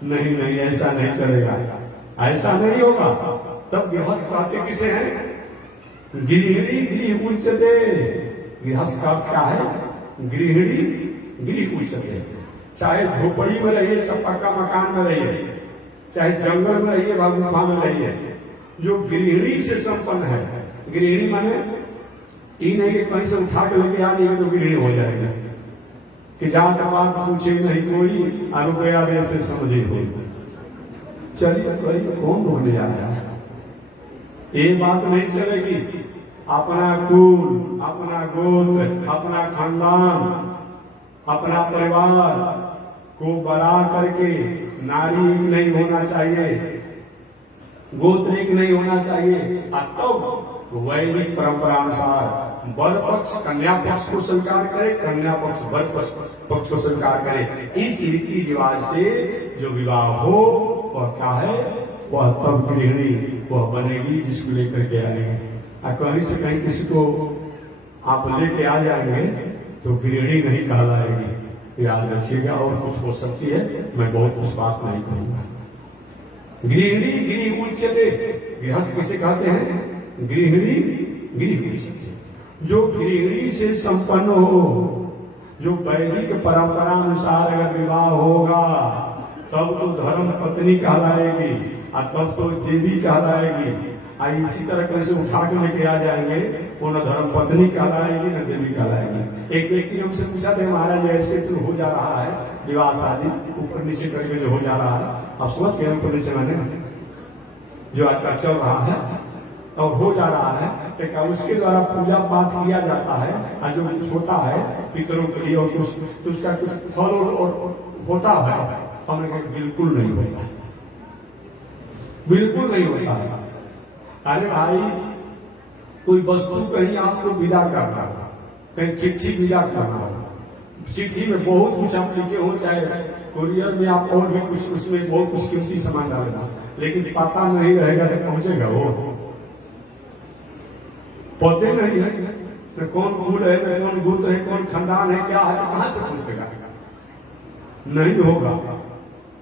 नहीं नहीं, ऐसा नहीं चलेगा, ऐसा नहीं होगा। तब गृहस्थ कहते किसे हैं? गृहिणी गृह उच्चते। गृहस्थ का क्या है? गृहिणी गृह उच्चते। चाहे झोपड़ी में रहिए, चाहे पक्का मकान में रहिए, चाहे जंगल में रहिए, गुफा में रहिए, जो गृहिणी से संपन्न है। गृहिणी माने ये नहीं कि कहीं से उठा के लेके आ जाएगा तो गृहिणी हो जाएगा, कि जहां तक बात पूछे नहीं कोई, रुपया दे से समझे कोई। चलिए करिए, कौन ढूंढने जा रहा है? ये बात नहीं चलेगी। अपना कुल, अपना गोत्र, अपना खानदान, अपना परिवार को बड़ा करके नारी एक नहीं होना चाहिए, गोत्र एक नहीं होना चाहिए। तब वैदिक परंपरा अनुसार वर पक्ष कन्या पक्ष को स्वीकार करे, कन्या पक्ष वर पक्ष को स्वीकार करे। इस रीति रिवाज से जो विवाह हो वह क्या है? वह तब गृहिणी वह बनेगी जिसको लेकर के आएंगे। कहीं से कहीं किसी को आप लेके आ जाएंगे तो गृहिणी नहीं कहलाएगी, याद रखिएगा। और कुछ हो सकती है, मैं बहुत कुछ बात नहीं कहूंगा। गृहिणी गृह उच्चते। गृहस्थ किसे कहते हैं? गृहिणी गृह उच्चते। जो गृहिणी से संपन्न हो, जो वैदिक परंपरा अनुसार अगर विवाह होगा तब तो धर्म पत्नी कहलाएगी, और तब तो देवी कहलाएगी। इसी तरह कैसे उठा के लेके आ जाएंगे, वो न धर्म पत्नी कहलाएगी न देवी कहलाएगी। एक व्यक्ति ने हमसे पूछा था, महाराज ऐसे तो हो जा रहा है विवाह शादी ऊपर नीचे करके जो हो जा रहा है, आप समझ गए ऊपर नीचे मैंने जो आजकल चल रहा है और हो जा रहा है, तो क्या उसके द्वारा पूजा पाठ किया जाता है, और जो कुछ होता है पितरों के लिए और कुछ, तो उसका कुछ फल और होता है? हमने कहा बिल्कुल नहीं होता, बिल्कुल नहीं होता है। अरे भाई, कोई वस्तु कहीं आपको विदा करना, कहीं चिट्ठी विदा करना, चिट्ठी में बहुत कुछ आप लिखे हो, चाहे कुरियर में आप और भी कुछ, उसमें बहुत कुछ कीमती सामान डालना, लेकिन पता नहीं रहेगा तो पहुंचेगा वो? पौधे नहीं है, न कौन फूल है, न कौन गोत्र है, कौन खानदान है, क्या है, कहां से पहुंचेगा? नहीं होगा।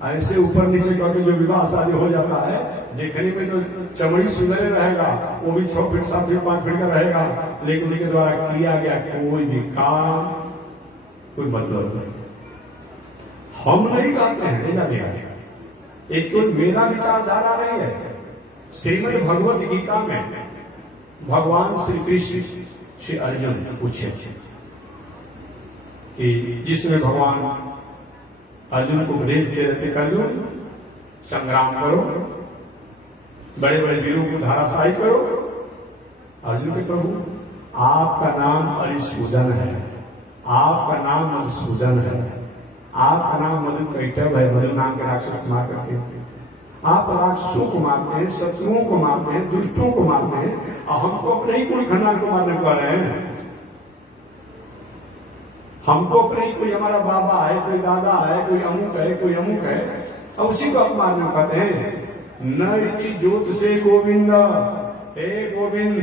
ऐसे ऊपर नीचे करके जो विवाह शादी हो जाता है, देखने में तो चमड़ी सुंदर रहेगा, वो भी 6 फीट 7 फीट 5 फीट का रहेगा, लेकिन उनके द्वारा किया गया कोई भी काम कोई मतलब नहीं। हम नहीं कहते हैं, एक केवल मेरा विचारधारा नहीं है। श्रीमद् भगवत गीता में भगवान श्री कृष्ण श्री अर्जुन पूछे कि जिसमें भगवान अर्जुन को उपदेश दे रहे थे, अर्जुन संग्राम करो, बड़े बड़े वीरों को धाराशाही करो। अर्जुन के प्रभु, आपका नाम अरिसूदन है, आपका नाम मधुसूदन है, आपका नाम मधुकैटभ है, मधु नाम के राक्षस को मार करके आप राक्षसों को मारते हैं, शत्रुओं को मारते हैं, दुष्टों को मारते हैं, और हमको अपने ही कुल खानदान को मारने को आ रहे हैं। हमको अपने ही कोई हमारा बाबा है, कोई दादा है, कोई अमुक है, कोई अमुक है, और उसी को आप मारने पाते हैं। न की जोत से गोविंद, हे गोविंद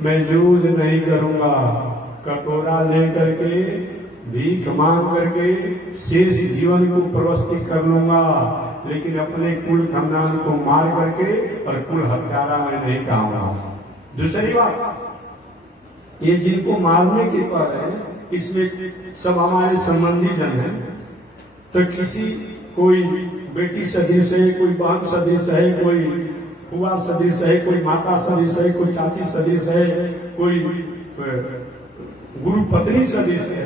मैं युद्ध नहीं करूंगा, कटोरा लेकर के भीख मांग करके शेष जीवन को प्रवस्थित कर लूंगा, लेकिन अपने कुल खानदान को मार करके और कुल हत्यारा मैं नहीं कहूंगा। दूसरी बात, ये जिनको मारने के कह रहे हैं इसमें सब हमारे संबंधी जन हैं। तो किसी कोई बेटी सदृश है, कोई बहन सदृश है, कोई फुआ सदृश है, कोई माता सदृश है, कोई चाची सदृश है, कोई गुरु पत्नी सदृश है।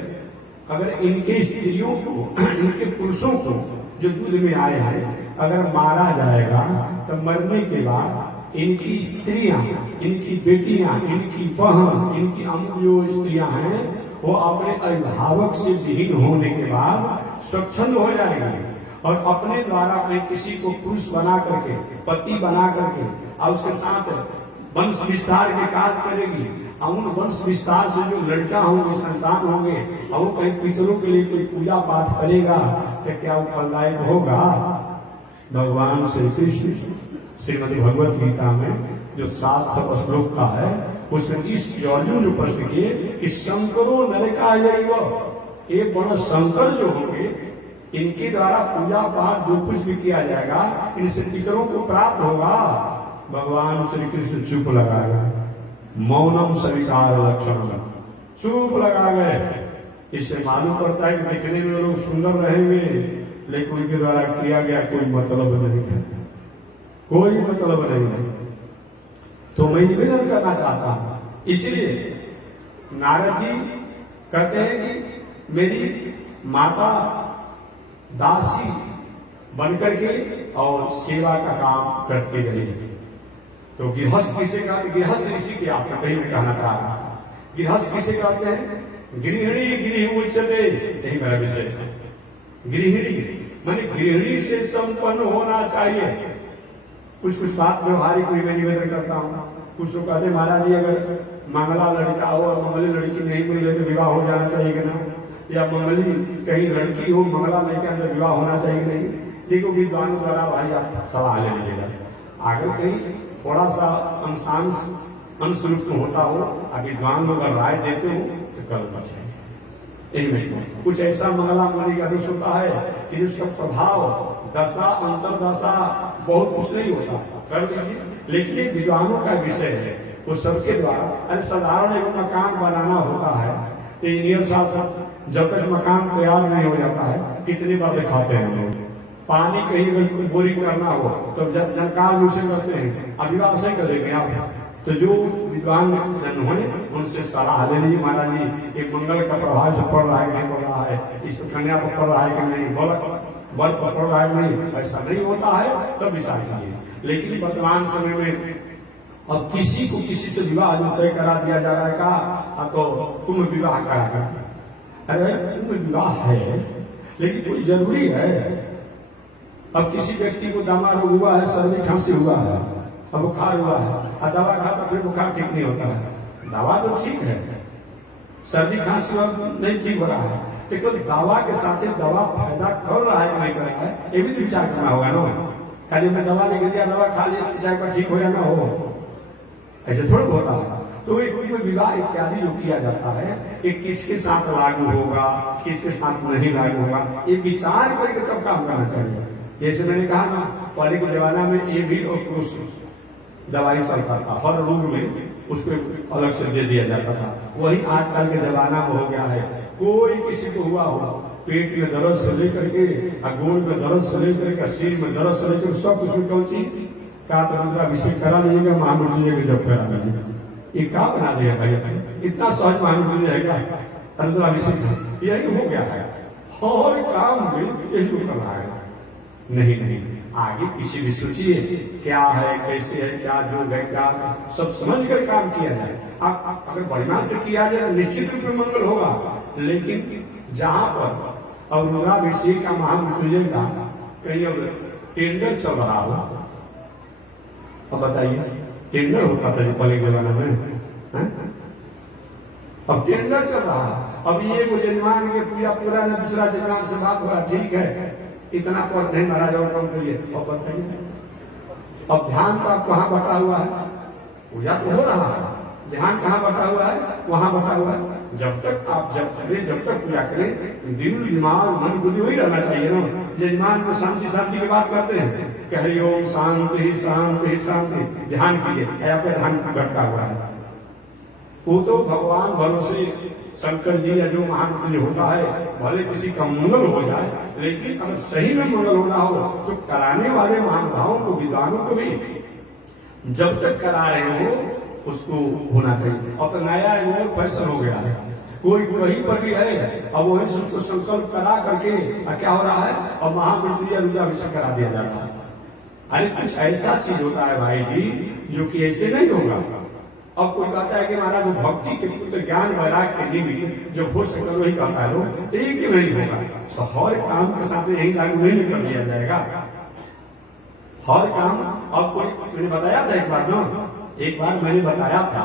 अगर इनके स्त्रियों को, इनके पुरुषों को जो युद्ध में आए हैं अगर मारा जाएगा तो मरने के बाद इनकी स्त्रियां, इनकी बेटियां, इनकी बहन, इनकी अमुक जो स्त्रियां हैं वो अपने अभिभावक से विहीन होने के बाद स्वच्छंद हो जाएंगे और अपने द्वारा अपने किसी को पुरुष बना करके, पति बना करके और उसके साथ वंश विस्तार के कार्य करेगी। और उन वंश विस्तार से जो लड़का होंगे, संतान होंगे, और वो कहीं पितरों के लिए कोई पूजा पाठ करेगा तो क्या वो फलदायक होगा? भगवान श्री कृष्ण श्रीमद् भगवत गीता में जो 700 श्लोक का है उसमें इस अर्जुन जो प्रश्न किए कि शंकरो नरका ये बड़ा शंकर जो होंगे इनके द्वारा पूजा पाठ जो कुछ भी किया जाएगा इनसे पितरों को प्राप्त होगा। भगवान श्री कृष्ण चुप लगा गए, मौनम स्वीकार लक्षण, चुप लगा गए। इससे मालूम पड़ता है कि देखने में लोग सुंदर रहेंगे लेकिन उनके द्वारा किया गया कोई मतलब नहीं है, कोई मतलब नहीं है। तो मैं निवेदन करना चाहता हूं, इसलिए नारद जी कहते हैं कि मेरी माता दासी बनकर के और सेवा का काम करती रही। तो गृहस्थ किसे कहते? गृहस्थ ऋषि के आश्रम कहीं मैं कहना चाह रहा था। गृहस्थ किसे कहते हैं? गृहिणी गृह उच्चते, यही मेरा विषय है। गृहिणी माने गृहिणी से संपन्न होना चाहिए। कुछ बात व्यवहारिक हुई मैं निवेदन करता हूँ। कुछ लोग कहते महाराज जी अगर मंगला लड़का हो और मंगली लड़की नहीं मिल रही तो विवाह हो जाना चाहिए कि ना, या मंगली कहीं लड़की हो मंगला लड़का तो विवाह होना चाहिए नहीं। देखो विद्वानों द्वारा भाई आप सलाह ले लीजिएगा, अगर कहीं थोड़ा सा अंश रूप में होता हो, अब विद्वान लोग अगर राय देते हो तो कल बचे। कुछ ऐसा मंगला मंगली का दोष होता है कि उसका प्रभाव दशा अंतरदशा बहुत कुछ नहीं होता, कर लीजिए। लेकिन ये विद्वानों का विषय है, वो सबके द्वारा। अरे साधारण एक मकान बनाना होता है तो इंजीनियर साहब जब तक मकान तैयार नहीं हो जाता है कितनी बार दिखाते हैं लोग। पानी कहीं अगर बोरिंग करना हो तो जब जानकार उसे करते हैं, अभिवाह से करेंगे आप। तो जो विद्वान जन हुए उनसे सलाह ले लीजिए, महाराज जी एक मंगल का प्रभाव से पड़ रहा है नहीं पड़ रहा है, इस पर कन्या पर पड़ रहा है कि नहीं, बल पर पड़ रहा है नहीं, ऐसा नहीं होता है तब विचार कीजिए। लेकिन वर्तमान समय में अब किसी को किसी से विवाह जो तय करा दिया जा रहा है का तो तुम विवाह करा कर। अरे तुम विवाह है लेकिन कोई जरूरी है? अब किसी व्यक्ति को दमा रोग हुआ है, सर्दी खांसी हुआ है, अब बुखार हुआ है, और दवा खाता फिर बुखार ठीक नहीं होता है। दवा तो ठीक है, सर्दी खांसी नहीं ठीक हो रहा है, लेकिन दवा के साथ दवा फायदा कर रहा है नहीं कर रहा है, ये भी तो विचार करना होगा ना। खाली मैं दवा लेके दिया, दवा खा लिया, चाहे पर ठीक हो जाना हो, ऐसे थोड़ा होता है। तो एक कोई विवाह इत्यादि जो किया जाता है ये किसके साथ लागू होगा, किसके साथ नहीं लागू होगा, ये विचार करके कब काम करना चाहिए। जैसे मैंने कहा ना, पहले के जमाना में ये भी और पुरुष दवाई चलता था, हर रोग में उसको अलग से दे दिया जाता था। वही आजकल के जमाना में हो गया है, कोई किसी को हुआ हो, पेट में दर्द से लेकर के, गोड़ में दर्द से लेकर के, सिर में दर्द से लेकर सब कुछ में कौन चीज का अभिषेक करा लीजिएगा, महामंत्री जी जब करा लीजिएगा। ये क्या बना दिया भाई, इतना सहज महामंत्री रहेगा अभिषेक, यही हो गया है। और काम में यही कर रहा है। नहीं, आगे किसी भी सोचिए क्या है, कैसे है, क्या योग है, क्या सब समझ कर काम किया जाए। आप अगर बढ़िया से किया जाए तो निश्चित रूप में मंगल होगा। लेकिन जहां पर अभिषेक का महामृत्युंजय का कहीं अब टेंडर चल रहा हो, अब बताइए टेंडर होता था पहले के जमाने में, अब टेंडर चल रहा है। अब ये को यजमान के पूरा ने दूसरा यजमान से बात हुआ, ठीक है इतना पर नहीं महाराज और कम करिए, और बताइए अब ध्यान तो आप कहाँ बटा हुआ है, पूजा तो हो रहा है ध्यान कहाँ बटा हुआ है? वहां बटा हुआ है। जब तक आप जब करें, जब तक पूजा करें, दिल दिमाग मन बुद्धि वही रहना चाहिए ना। यजमान में शांति शांति की बात करते हैं कि हरि ओम शांति शांति शांति, ध्यान कीजिए, आपका ध्यान भटका हुआ है। वो तो भगवान भरोसे शंकर जी या जो महान होता है, भले किसी का मंगल हो जाए, लेकिन अगर सही में मंगल होना हो तो कराने वाले महानुभावों को, विद्वानों को भी जब तक करा रहे हो उसको होना चाहिए। और तो नया वो फैशन हो गया है, कोई कहीं पर भी है, अब वही से उसको संकल्प करा करके क्या हो रहा है, अब महामंत्री या रुद्राभिषेक करा दिया जाता है। अरे कुछ ऐसा चीज होता है भाई जी जो कि ऐसे नहीं होगा। अब कोई कहता है कि महाराज जो भक्ति के पुत्र ज्ञान वैराग के निमित्त जो हो सकता है वही कहता है लोग, तो ये क्यों नहीं होगा? तो हर काम के साथ यही लागू नहीं कर दिया जाएगा। हर काम, अब कोई, मैंने बताया था एक बार मैंने बताया था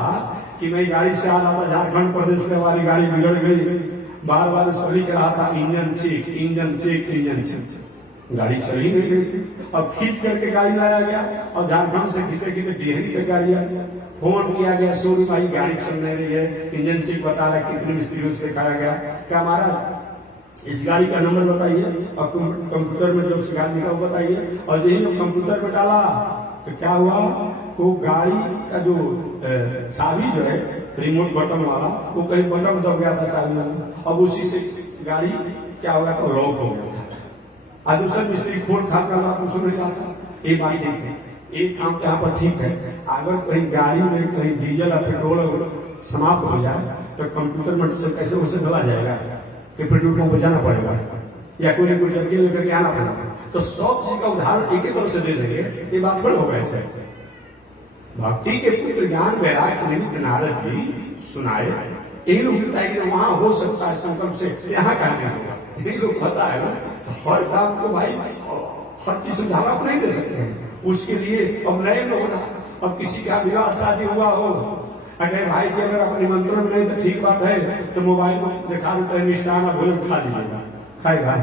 कि मैं गाड़ी से आ रहा था झारखंड प्रदेश से, हमारी गाड़ी बिगड़ गई, बार बार उस पर लिख रहा था engine check engine check engine check, गाड़ी चल ही नहीं गई। अब खींच करके गाड़ी लाया गया और झारखंड से खींचते खींचते डिहरी तक गाड़ी आ गया। फोन किया गया, शोरूम भाई गाड़ी चल नहीं रही है, इंजन चेक बता रहा, कितने मिस्त्री उस पर खाया गया, क्या हमारा इस गाड़ी का नंबर बताइए, और कंप्यूटर में जो उस गाड़ी लिखा वो बताइए। और यही जब कंप्यूटर में डाला तो क्या हुआ, वो गाड़ी का जो चाबी जो है रिमोट बटन वाला, वो कहीं बटन दब गया था चाबी में, अब उसी से गाड़ी क्या हो गया था, लॉक हो गया था। आज दूसरा मिस्त्री खोल खा कर उसको नहीं आता। ये बात ठीक है, एक काम यहाँ पर ठीक है, अगर कहीं गाड़ी में कहीं डीजल या पेट्रोल समाप्त हो जाए तो कंप्यूटर में से कैसे उसे डला जाएगा कि पेट्रोल पंप जाना पड़ेगा या कोई ना कोई जल्दी लेकर के आना पड़ेगा। तो सब चीज का उदाहरण एक ही तरह से दे देंगे, ये बात थोड़ा होगा ऐसे। भक्ति के पुत्र ज्ञान वैराग के निमित्त नारद जी सुनाए, यही लोग कहता है कि वहां हो सकता है संकल्प से, यहाँ क्या होगा, यही लोग कहता है ना। तो हर काम को भाई हर चीज सुझाव आप नहीं दे सकते हैं, उसके लिए अब नए लोग ना, अब किसी का विवाह शादी हुआ हो, अगर भाई जी अगर आप निमंत्रण में नहीं तो ठीक बात है, तो मोबाइल में दिखा देते हैं मिष्ठान भोजन खा लीजिएगा, खाएगा,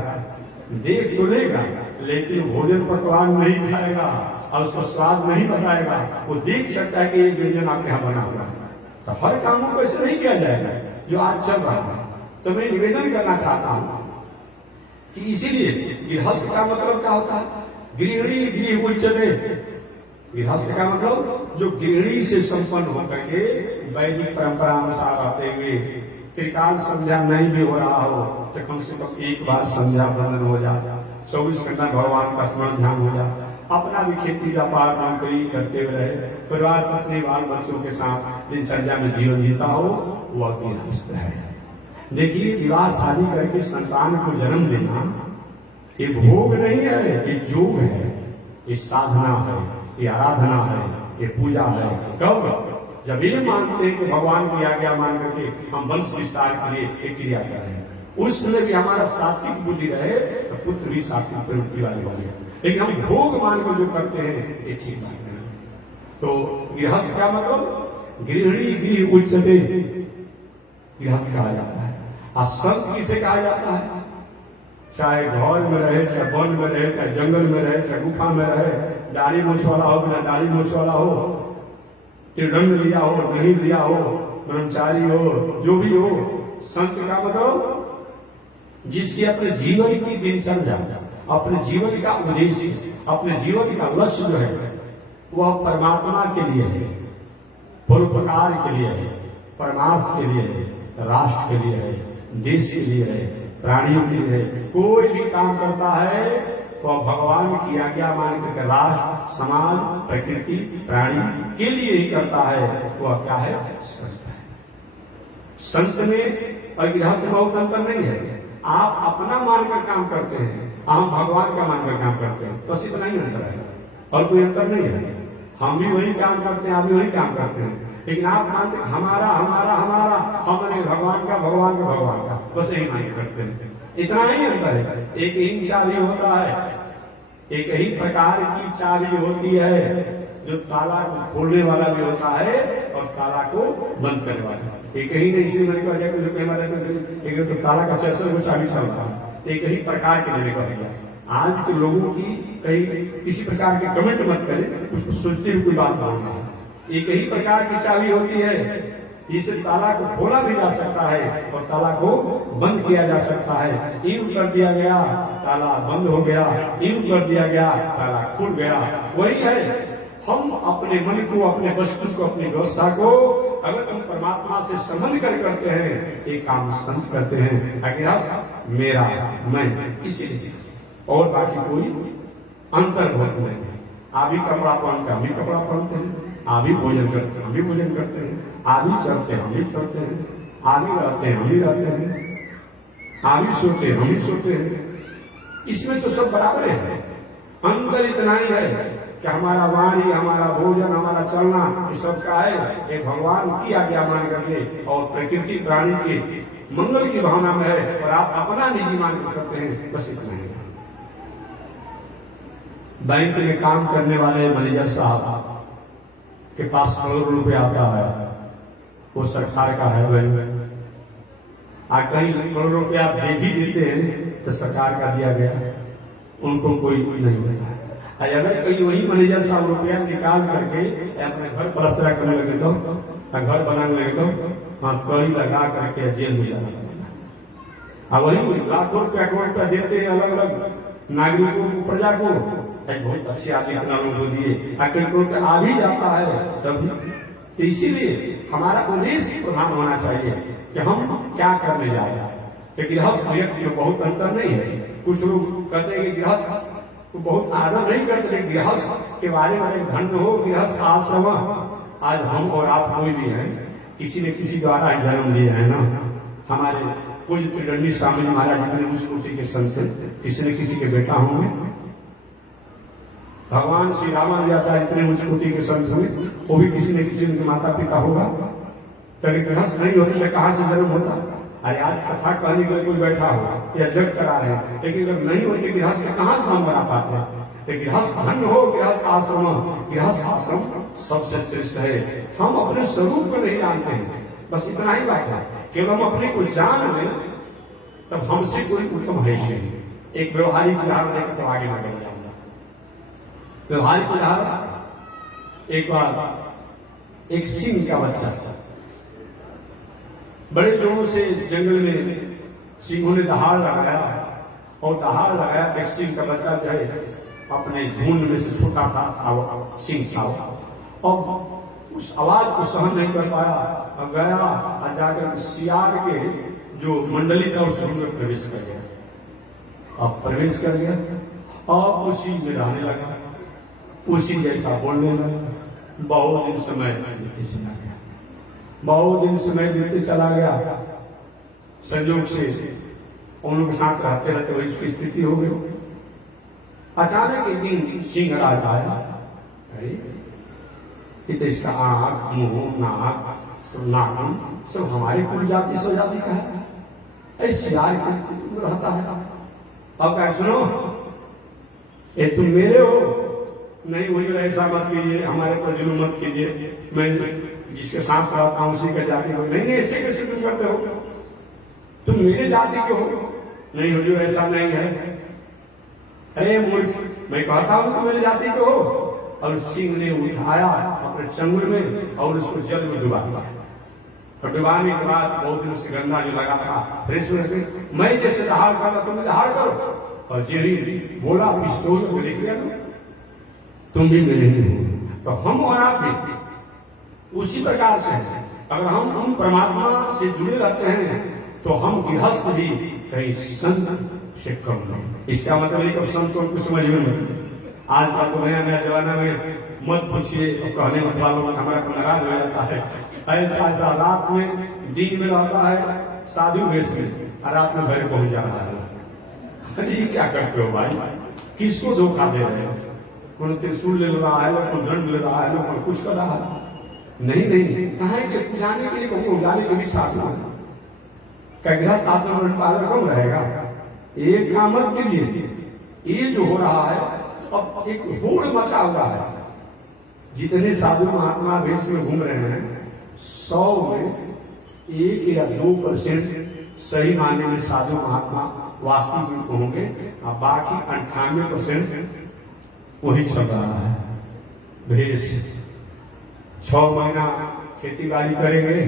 देख तो लेगा लेकिन भोजन पकवान नहीं खाएगा और उसको स्वाद नहीं बताएगा। वो देख सकता है कि ये व्यंजन आपके यहाँ बना हुआ है। तो हर काम को ऐसे नहीं किया जाएगा जो आज चल रहा है। तो मैं निवेदन करना चाहता हूं कि इसीलिए गृहस्थ का मतलब क्या होता है, गृहिणी गृह उच्चते। गृहस्थ का मतलब जो गृहिणी से संपन्न होकर के वैदिक परंपरा अनुसार आते हुए त्रिकाल संध्या नहीं भी हो रहा हो तो कम से कम एक बार संध्या बंधन हो जाए, 24 घंटा भगवान का स्मरण ध्यान हो जाए, अपना भी खेती व्यापार नौकरी करते हुए रहे, परिवार पत्नी बाल बच्चों के साथ दिनचर्या में जीवन जीता हो, वह गृहस्थ है। देखिए, विवाह शादी करके संतान को जन्म देना ये भोग नहीं है, ये योग है, ये साधना है, ये आराधना है, ये पूजा है। कब? जब ये मानते हैं कि भगवान की आज्ञा मान करके हम वंश विस्तार के लिए एक क्रिया कर रहे हैं, उस समय भी हमारा सात्विक बुद्धि रहे तो पुत्र भी सात्विक प्रवृत्ति वाले बने। लेकिन हम भोग मान कर जो करते हैं ये ठीक बात नहीं। तो गृहस्थ का मतलब गृहिणी गृह उच्चते गृहस्थ कहा जाता है। और संत किसे कहा जाता है? चाहे घर में रहे, चाहे वन में रहे, चाहे जंगल में रहे, चाहे गुफा में रहे, दाढ़ी मूछ वाला हो, बिना दाढ़ी मूछ वाला हो, त्रिदंड लिया हो, नहीं लिया हो, ब्रह्मचारी हो, जो भी हो, संत का मतलब जिसकी अपने जीवन की दिनचर्या, अपने जीवन का उद्देश्य, अपने जीवन का लक्ष्य जो है वह परमात्मा के लिए है, परोपकार के लिए है, परमार्थ के लिए है, राष्ट्र के लिए है, देश के लिए है, प्राणियों के लिए है। कोई भी काम करता है वह भगवान की आज्ञा मान करके राष्ट्र, समाज, प्रकृति, प्राणी के लिए ही करता है। वह क्या है? संत है। संत में और गृहस्थ में बहुत अंतर नहीं है। आप अपना मानकर काम करते हैं, हम भगवान का मानकर काम करते हैं, बस इतना ही अंतर है और कोई अंतर नहीं है। हम भी वही काम करते हैं, आप भी वही काम करते हैं, लेकिन आप मानते हमारा हमारा हमारा, हमने भगवान का भगवान का भगवान का, बस यही मान करते हैं। इतना ही अंतर है। एक ही चाबी होता है, एक ही प्रकार की चाबी होती है, जो ताला को खोलने वाला भी होता है और ताला को बंद करने वाला। एक ही नहीं, इसलिए मैंने कहा जाए एक तो ताला का चर्चा को चाबी चलता है, एक ही प्रकार के मैंने कह दिया। आज के लोगों की कहीं किसी प्रकार के कमेंट मत करें, उसको सोचते हुए कोई बात बोलना है। एक ही प्रकार की चाबी होती है, इस ताला को खोला भी जा सकता है और ताला को बंद किया जा सकता है। इन कर दिया गया ताला बंद हो गया, इन कर दिया गया ताला खुल गया। वही है, हम अपने मन को, अपने वस्तु को, अपनी व्यवस्था को अगर हम परमात्मा से संबंध कर करते हैं, एक काम संत करते हैं अज्ञात मेरा मैं, इसी और बाकी कोई अंतर्भूत नहीं है। आप ही कपड़ा पहनते हैं, हम ही कपड़ा पहनते हैं, आप ही भोजन करते हैं, हम भी भोजन करते हैं, आप ही चलते हैं, हम ही चलते हैं, आप ही रहते हैं, हम ही रहते हैं, आप ही सोते हैं, हम ही सोते हैं। इसमें तो सब बराबर है। अंतर इतना ही है कि हमारा वाणी, हमारा भोजन, हमारा चलना, ये सब का है एक भगवान की आज्ञा मान करके और प्रकृति प्राणी के मंगल की भावना में है, और आप अपना निजी मान कर करते हैं, बस इतना ही। बैंक में काम करने वाले मैनेजर साहब के पास करोड़ों रुपए आता है, वो सरकार का है बैंक, कहीं करोड़ रुपया दे भी देते हैं तो सरकार का दिया गया, उनको कोई नहीं मिलता है। अगर कहीं वही मैनेजर साहब रुपया निकाल करके अपने घर पलस्तरा करने लगे तो, घर बनाने लगे तो कड़ी लगा करके जेल में जाना पड़ेगा। वही लाखों रुपया करोड़ रुपया देते हैं अलग अलग नागरिकों को, प्रजा को, एक बहुत अच्छे आदमी इतना लोग को दिए, आखिर को आ भी जाता है तभी। तो इसीलिए हमारा उद्देश्य प्रधान होना चाहिए कि हम क्या करने जा रहे हैं। कि गृहस्थ व्यक्ति में बहुत अंतर नहीं है। कुछ लोग कहते हैं कि गृहस्थ को बहुत आदर नहीं करते, गृहस्थ के बारे में एक धन्य हो गृहस्थ आश्रम। आज हम और आप कोई भी हैं, किसी ने किसी द्वारा जन्म लिया है ना। हमारे कोई त्रिदंडी स्वामी महाराज जितने उस कोटि के संत, किसी न किसी के बेटा होंगे। भगवान श्री रामानुजाचार्य इतने उच्च कोटि के संत हुए, वो भी किसी न किसी के माता पिता होगा। तभी गृहस्थ नहीं होते तो कहां से जन्म होता। अरे आज कथा कहने के लिए कोई बैठा हो या जग करा रहे हैं, लेकिन अगर नहीं होते गृहस्थ कहां से हम बना पाते हैं। गृहस्थ धन्य हो गृहस्थ आश्रम, गृहस्थ आश्रम सबसे श्रेष्ठ है। हम अपने स्वरूप को नहीं जानते हैं, बस इतना ही बात है। केवल हम अपने को जान लें तब हमसे कोई उत्तम है नहीं। एक व्यवहारिक उदाहरण देकर तो आगे बढ़ जाऊंगा। व्यवहारिक उदाहरण, एक बार एक सिंह का बच्चा बड़े जोरों से जंगल में सिंहों ने दहाड़ लगाया, और दहाड़ लगाया एक सिंह का बच्चा जो है अपने झुंड में से छोटा था सिंह साहब, और उस आवाज को सहन नहीं कर पाया और गया और जाकर सियार के जो मंडली था उस झुंड में प्रवेश कर गया। अब प्रवेश कर गया और उसी में रहने लगा, उसी जैसा बोलने लगा। बहुत दिन समय बीतते चला गया, बहुत दिन समय बीतते चला गया। संयोग से उन लोग के साथ रहते रहते वही उसकी स्थिति हो गई। अचानक एक दिन सिंह राज आया। अरे ये तो इसका आंख, मुंह, नाक, नाखून सब हमारी कुल जाति स्वजाति का है, ऐसे यार रहता है। अब क्या सुनो, ये तुम मेरे हो नहीं, वही ऐसा मत कीजिए, हमारे पर जुल्म मत कीजिए, मैं जिसके साथ रहता हूं उसी का जाति हो। नहीं, ऐसे कैसे तुम करते हो, तुम मेरे जाति के हो। नहीं हुजूर ऐसा नहीं है। अरे मूर्ख, मैं कहता हूं तुम मेरे जाति के हो। और सिंह ने उठाया अपने चंगुल में और उसको जल में डुबा दिया, और डुबाने के बाद बहुत दिन से गंदा जो लगा था फ्रेश होने से, मैं जैसे दहाड़ खाता तुम दहाड़ करो। और जेरी बोला पिस्तौल को लिख लिया, तुम भी मेरे ही हो। तो हम और आप भी उसी प्रकार से अगर हम परमात्मा से जुड़े रहते हैं तो हम गृहस्थ भी कहीं संत से कम नहीं। इसका मतलब है कि संत को समझ में नहीं। आज का तो नया नया जमाना में मत पूछिए, कहने मत वालों हमारा को नाराज हो जाता है। ऐसा ऐसा रात में दिन में रहता है साधु वेश में, और रात में घर पहुंच जा रहा है। अरे क्या करते हो भाई, किसको धोखा दे रहे हो? कौन त्रिशूल ले रहा है, कौन दंड ले रहा है, कौन कुछ कर रहा है। नहीं नहीं, कहा है कि जाने के लिए कहूँ जाने के भी शासन क्या गृहस्थ आश्रम में पालन कौन रहेगा? एक काम मत कीजिए। ये जो हो रहा है अब एक होड़ मचा हुआ है। जितने साधु महात्मा वेश में घूम रहे हैं 100 में 1 या 2% सही मायने में साधु महात्मा वास्तविक रूप होंगे, और बाकी 98% वही चल रहा है। भेष 6 महीना खेती बाड़ी करेंगे,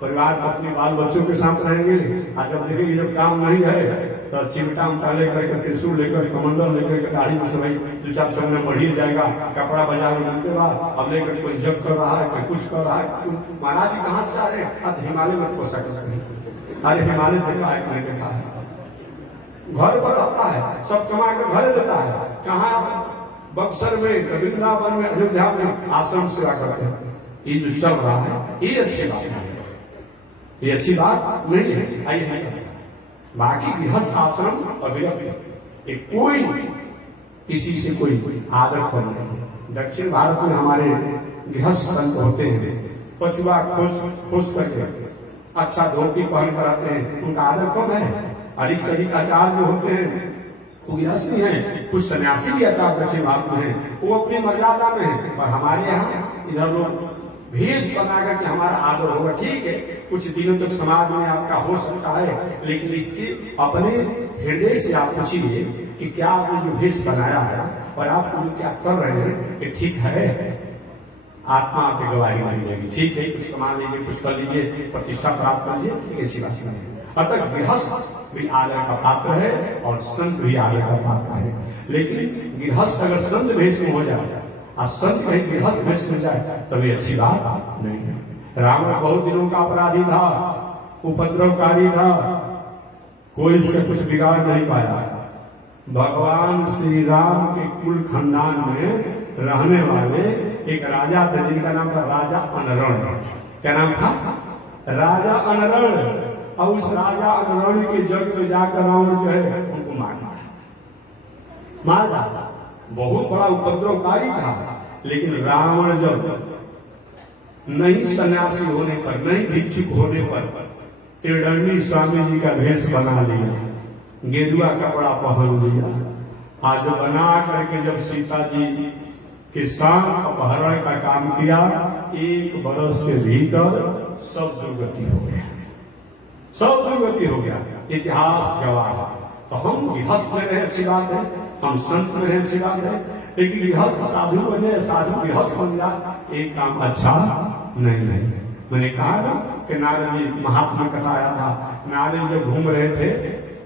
परिवार अपने बाल बच्चों के साथ रहेंगे। और जब देखेंगे जब काम नहीं है तो चिमटा उमटा लेकर के, त्रिशूल लेकर, कमंडल लेकर के, दाढ़ी में भाई 2-4 सौ में बढ़िए जाएगा। कपड़ा बाजार में मिलते बाद अब लेकर कोई जब कर रहा है, कोई कुछ कर रहा है। महाराज जी कहाँ से आ रहे हैं? अब हिमालय में पोसा कर सकते। अरे हिमालय देखा है कि नहीं देखा है? घर पर रहता है, सब कमा कर घर देता है। कहाँ आप बक्सर में, वृंदावन में, अयोध्या में आश्रम सेवा करते हैं। ये जो चल रहा है ये अच्छी बात नहीं है, ये अच्छी बात नहीं है। आइए बाकी गृहस्थ आश्रम और विरक्त कोई किसी से कोई आदर कर नहीं। दक्षिण भारत में हमारे गृहस्थ संत होते हैं, पछुआ खोज करके अच्छा धोती पहन कर आते हैं, उनका आदर कौन है? अधिक से अधिक आचार्य जो होते हैं वो गृहस्थ भी हैं, कुछ सन्यासी भी आचार्य दक्षिण भारत में हैं, वो अपनी मर्यादा में है। और हमारे यहाँ इधर लोग भेष बना करके हमारा आदर होगा, ठीक है, कुछ दिनों तक समाज में आपका हो सकता है, लेकिन इससे अपने हृदय से आप पूछिए कि क्या आपने जो भेष बनाया है और आप जो क्या कर रहे हैं ये ठीक है? आत्मा आपकी गवाही मानी जाएगी। ठीक है, कुछ कमा लीजिए, कुछ कर लीजिए, प्रतिष्ठा प्राप्त कर लीजिए, ऐसी बात नहीं है। अतः गृहस्थ भी आदर का पात्र है और संत भी आदर का पात्र है। लेकिन गृहस्थ अगर संत भेष में हो जाए और संत कहीं गृहस्थ भेष में जाए तभी अच्छी बात नहीं है। रावण बहुत दिनों का अपराधी था, उपद्रवकारी था, कोई उसका कुछ बिगाड़ नहीं पाया। भगवान श्री राम के कुल खानदान में रहने वाले एक राजा थे जिनका नाम था राजा अनरण। क्या नाम था? राजा अनरण। और उस राजा अनरण के जग में जाकर रावण जो है उनको मार डाला। बहुत बड़ा उपद्रवकारी था, लेकिन रावण जब नहीं सन्यासी होने पर, नहीं भिक्षुक होने पर त्रिदंडी स्वामी जी का भेष बना लिया, गेरुआ कपड़ा पहन लिया, आज बना करके जब सीता जी के साथ अपहरण का काम किया, 1 बरस के भीतर सब दुर्गति हो गया, सब दुर्गति हो गया। इतिहास गवाह है। तो हम गृहस्थ में रहे अच्छी बात है, हम संत में रहे अच्छी बात है, लेकिन गृहस्थ साधु बने, साधु गृहस्थ बन जाए एक काम अच्छा नहीं है। मैंने कहा ना कि नारद जी महात्मा कथा आया था, नारद जब घूम रहे थे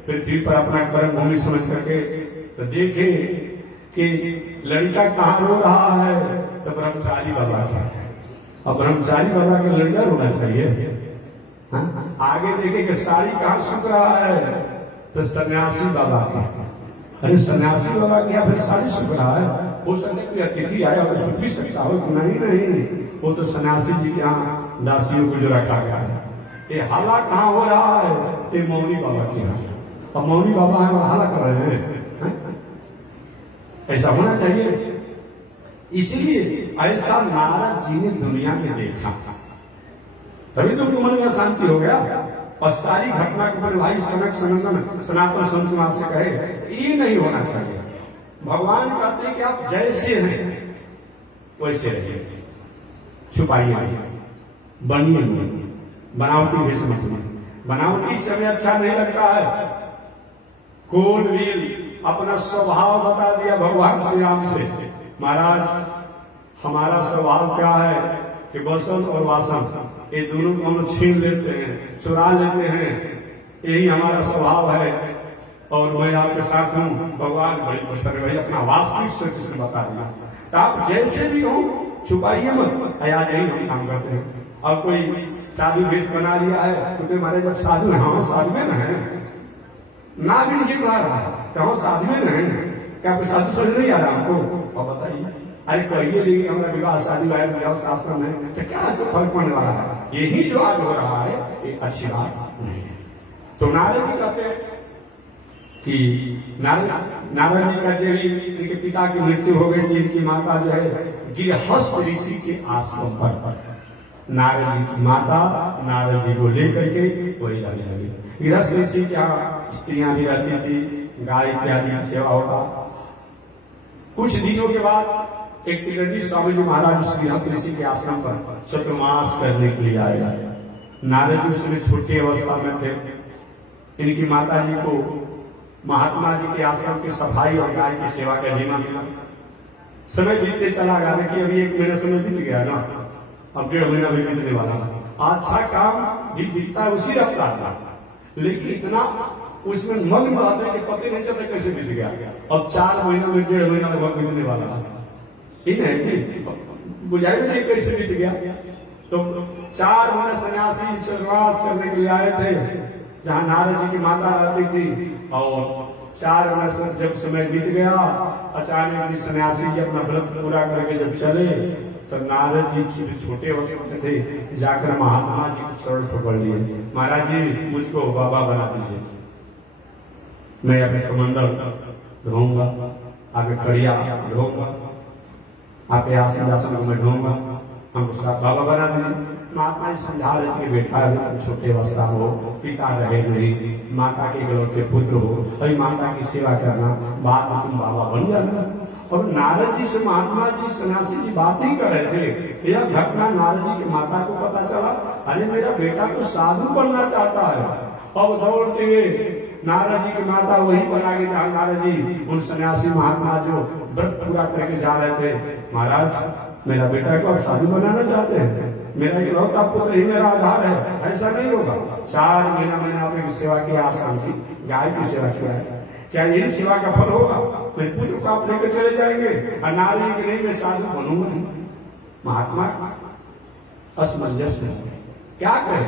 पृथ्वी पर अपना कर्म भूमि समझ करके, तो देखे कि लड़का कहाँ रो रहा है, तो ब्रह्मचारी बाबा का। अब ब्रह्मचारी बाबा का लड़का रोना चाहिए? आगे देखे कि साड़ी कहाँ सूख रहा है, तो सन्यासी बाबा का। अरे सन्यासी बाबा के यहाँ फिर साड़ी सूख रहा है, हो सकता है अतिथि आया और सूख भी सकता हो। नहीं, वो तो सन्यासी जी के यहाँ दासियों को जो रखा गया है। ये हाला कहाँ हो रहा है? ये मौनी बाबा के यहाँ। अब मौनी बाबा है और हाला कर रहे हैं, ऐसा होना चाहिए। इसलिए ऐसा नारद जी ने दुनिया में देखा, तभी तो मन में शांति हो गया। और सारी घटना के ऊपर भाई सनातन संत समाज से कहे ये नहीं होना चाहिए। भगवान कहते हैं कि आप जैसे हैं वैसे रहिए, छुपाइए नहीं, बनिए नहीं, बनावटी भेष मत बनिए। बनावटी समय अच्छा नहीं लगता है। कौन भी अपना स्वभाव बता दिया भगवान श्री राम से, महाराज हमारा स्वभाव क्या है कि वसन और वासन ये दोनों को हम छीन लेते हैं, चुरा लेते हैं, यही हमारा स्वभाव है। और मैं आपके साथ हूँ। भगवान बड़ी प्रसन्न भाई अपना वास्तविक सत्य बता दिया। तो आप जैसे भी हो छुपाइए मत, आज यही हम काम करते हैं। और कोई साधु भेष बना लिया है, क्योंकि हमारे जब साधु है, हम साधु में है ना भी नहीं कह रहा है, तो हम साधु में है क्या? आपको साधु समझ नहीं आ रहा हमको? और बताइए, अरे कहिए लेकिन हमारा विवाह शादी गृहस्थ आश्रम है, तो क्या ऐसा फर्क पड़ने वाला है? यही जो आज हो रहा है ये अच्छी बात नहीं है। तो नारद जी कहते हैं कि नारद जी का जब इनके पिता की मृत्यु हो गई थी, इनकी माता जो है गृहस्थ ऋषि के आश्रम पर, नारद जी की माता नारद जी को लेकर के वही जाने लगी। गृहस्थ ऋषि के यहाँ स्त्रियां भी रहती थी, गाय इत्यादि की सेवा होता। कुछ दिनों के बाद एक त्रिदंडी स्वामी जी महाराज उस गृहस्थ ऋषि के आश्रम पर चतुर्मास करने के लिए आए। नारद जी उसमें छोटी अवस्था में थे। इनकी माता जी को महात्मा जी के आश्रम की सफाई और गाय की सेवा का जिम्मा मिला। समय बीतते चला गया, देखिए अभी 1 महीना समय बीत गया ना, अब 1.5 महीना भी बीतने वाला। अच्छा काम भी बीतता है उसी रफ्तार का, लेकिन इतना उसमें मग्न रहते हैं कि पता नहीं चलता कैसे बीत गया। अब 4 महीना में 1.5 महीना लगभग बीतने वाला है जी, बुझाई नहीं कैसे बीत गया। तो 4 महीने सन्यासी चरवास करने के लिए आए थे जहां नारद जी की माता रहती थी, और 4 महीने जब समय बीत गया, अचानक सन्यासी जी अपना व्रत पूरा करके जब चले तो नारद जी छोटे अवस्था में थे, जाकर महात्मा जी को चरण पकड़ लिए, महाराज जी मुझको बाबा बना दीजिए, मैं अपने कमंडल ढोऊंगा, आपके खड़िया ढोऊंगा, आपके आसन को मैं ढोऊंगा, हमको साथ बाबा बना दीजिए। महात्मा जी समझा रहे थे, बेटा अभी तुम छोटे अवस्था हो, पिता रहे नहीं, माता के इकलौते पुत्र हो, अभी माता की सेवा करना, बाद में तुम बाबा बन जाना। और नारद जी से महात्मा जी सन्यासी जी बात ही कर रहे थे, यह घटना नारद जी की माता को पता चला, अरे मेरा बेटा तो साधु बनना चाहता है। अब दौड़ते हुए नारद जी की माता वही बना गई जहां नारद जी उन सन्यासी महात्मा जो व्रत पूरा करके जा रहे थे, महाराज मेरा बेटा को आप साधु बनाना चाहते हैं, मेरा इकलौता पुत्र ही मेरा आधार है, ऐसा नहीं होगा। 4 महीना मैंने आपकी सेवा की, आसान की, गाय की सेवा किया है, क्या यही सेवा का फल होगा? मेरे पुत्र को आप लेकर चले जाएंगे और नारी की नहीं मैं साधु बनूंगा नहीं। महात्मा असमंजस में क्या कहे?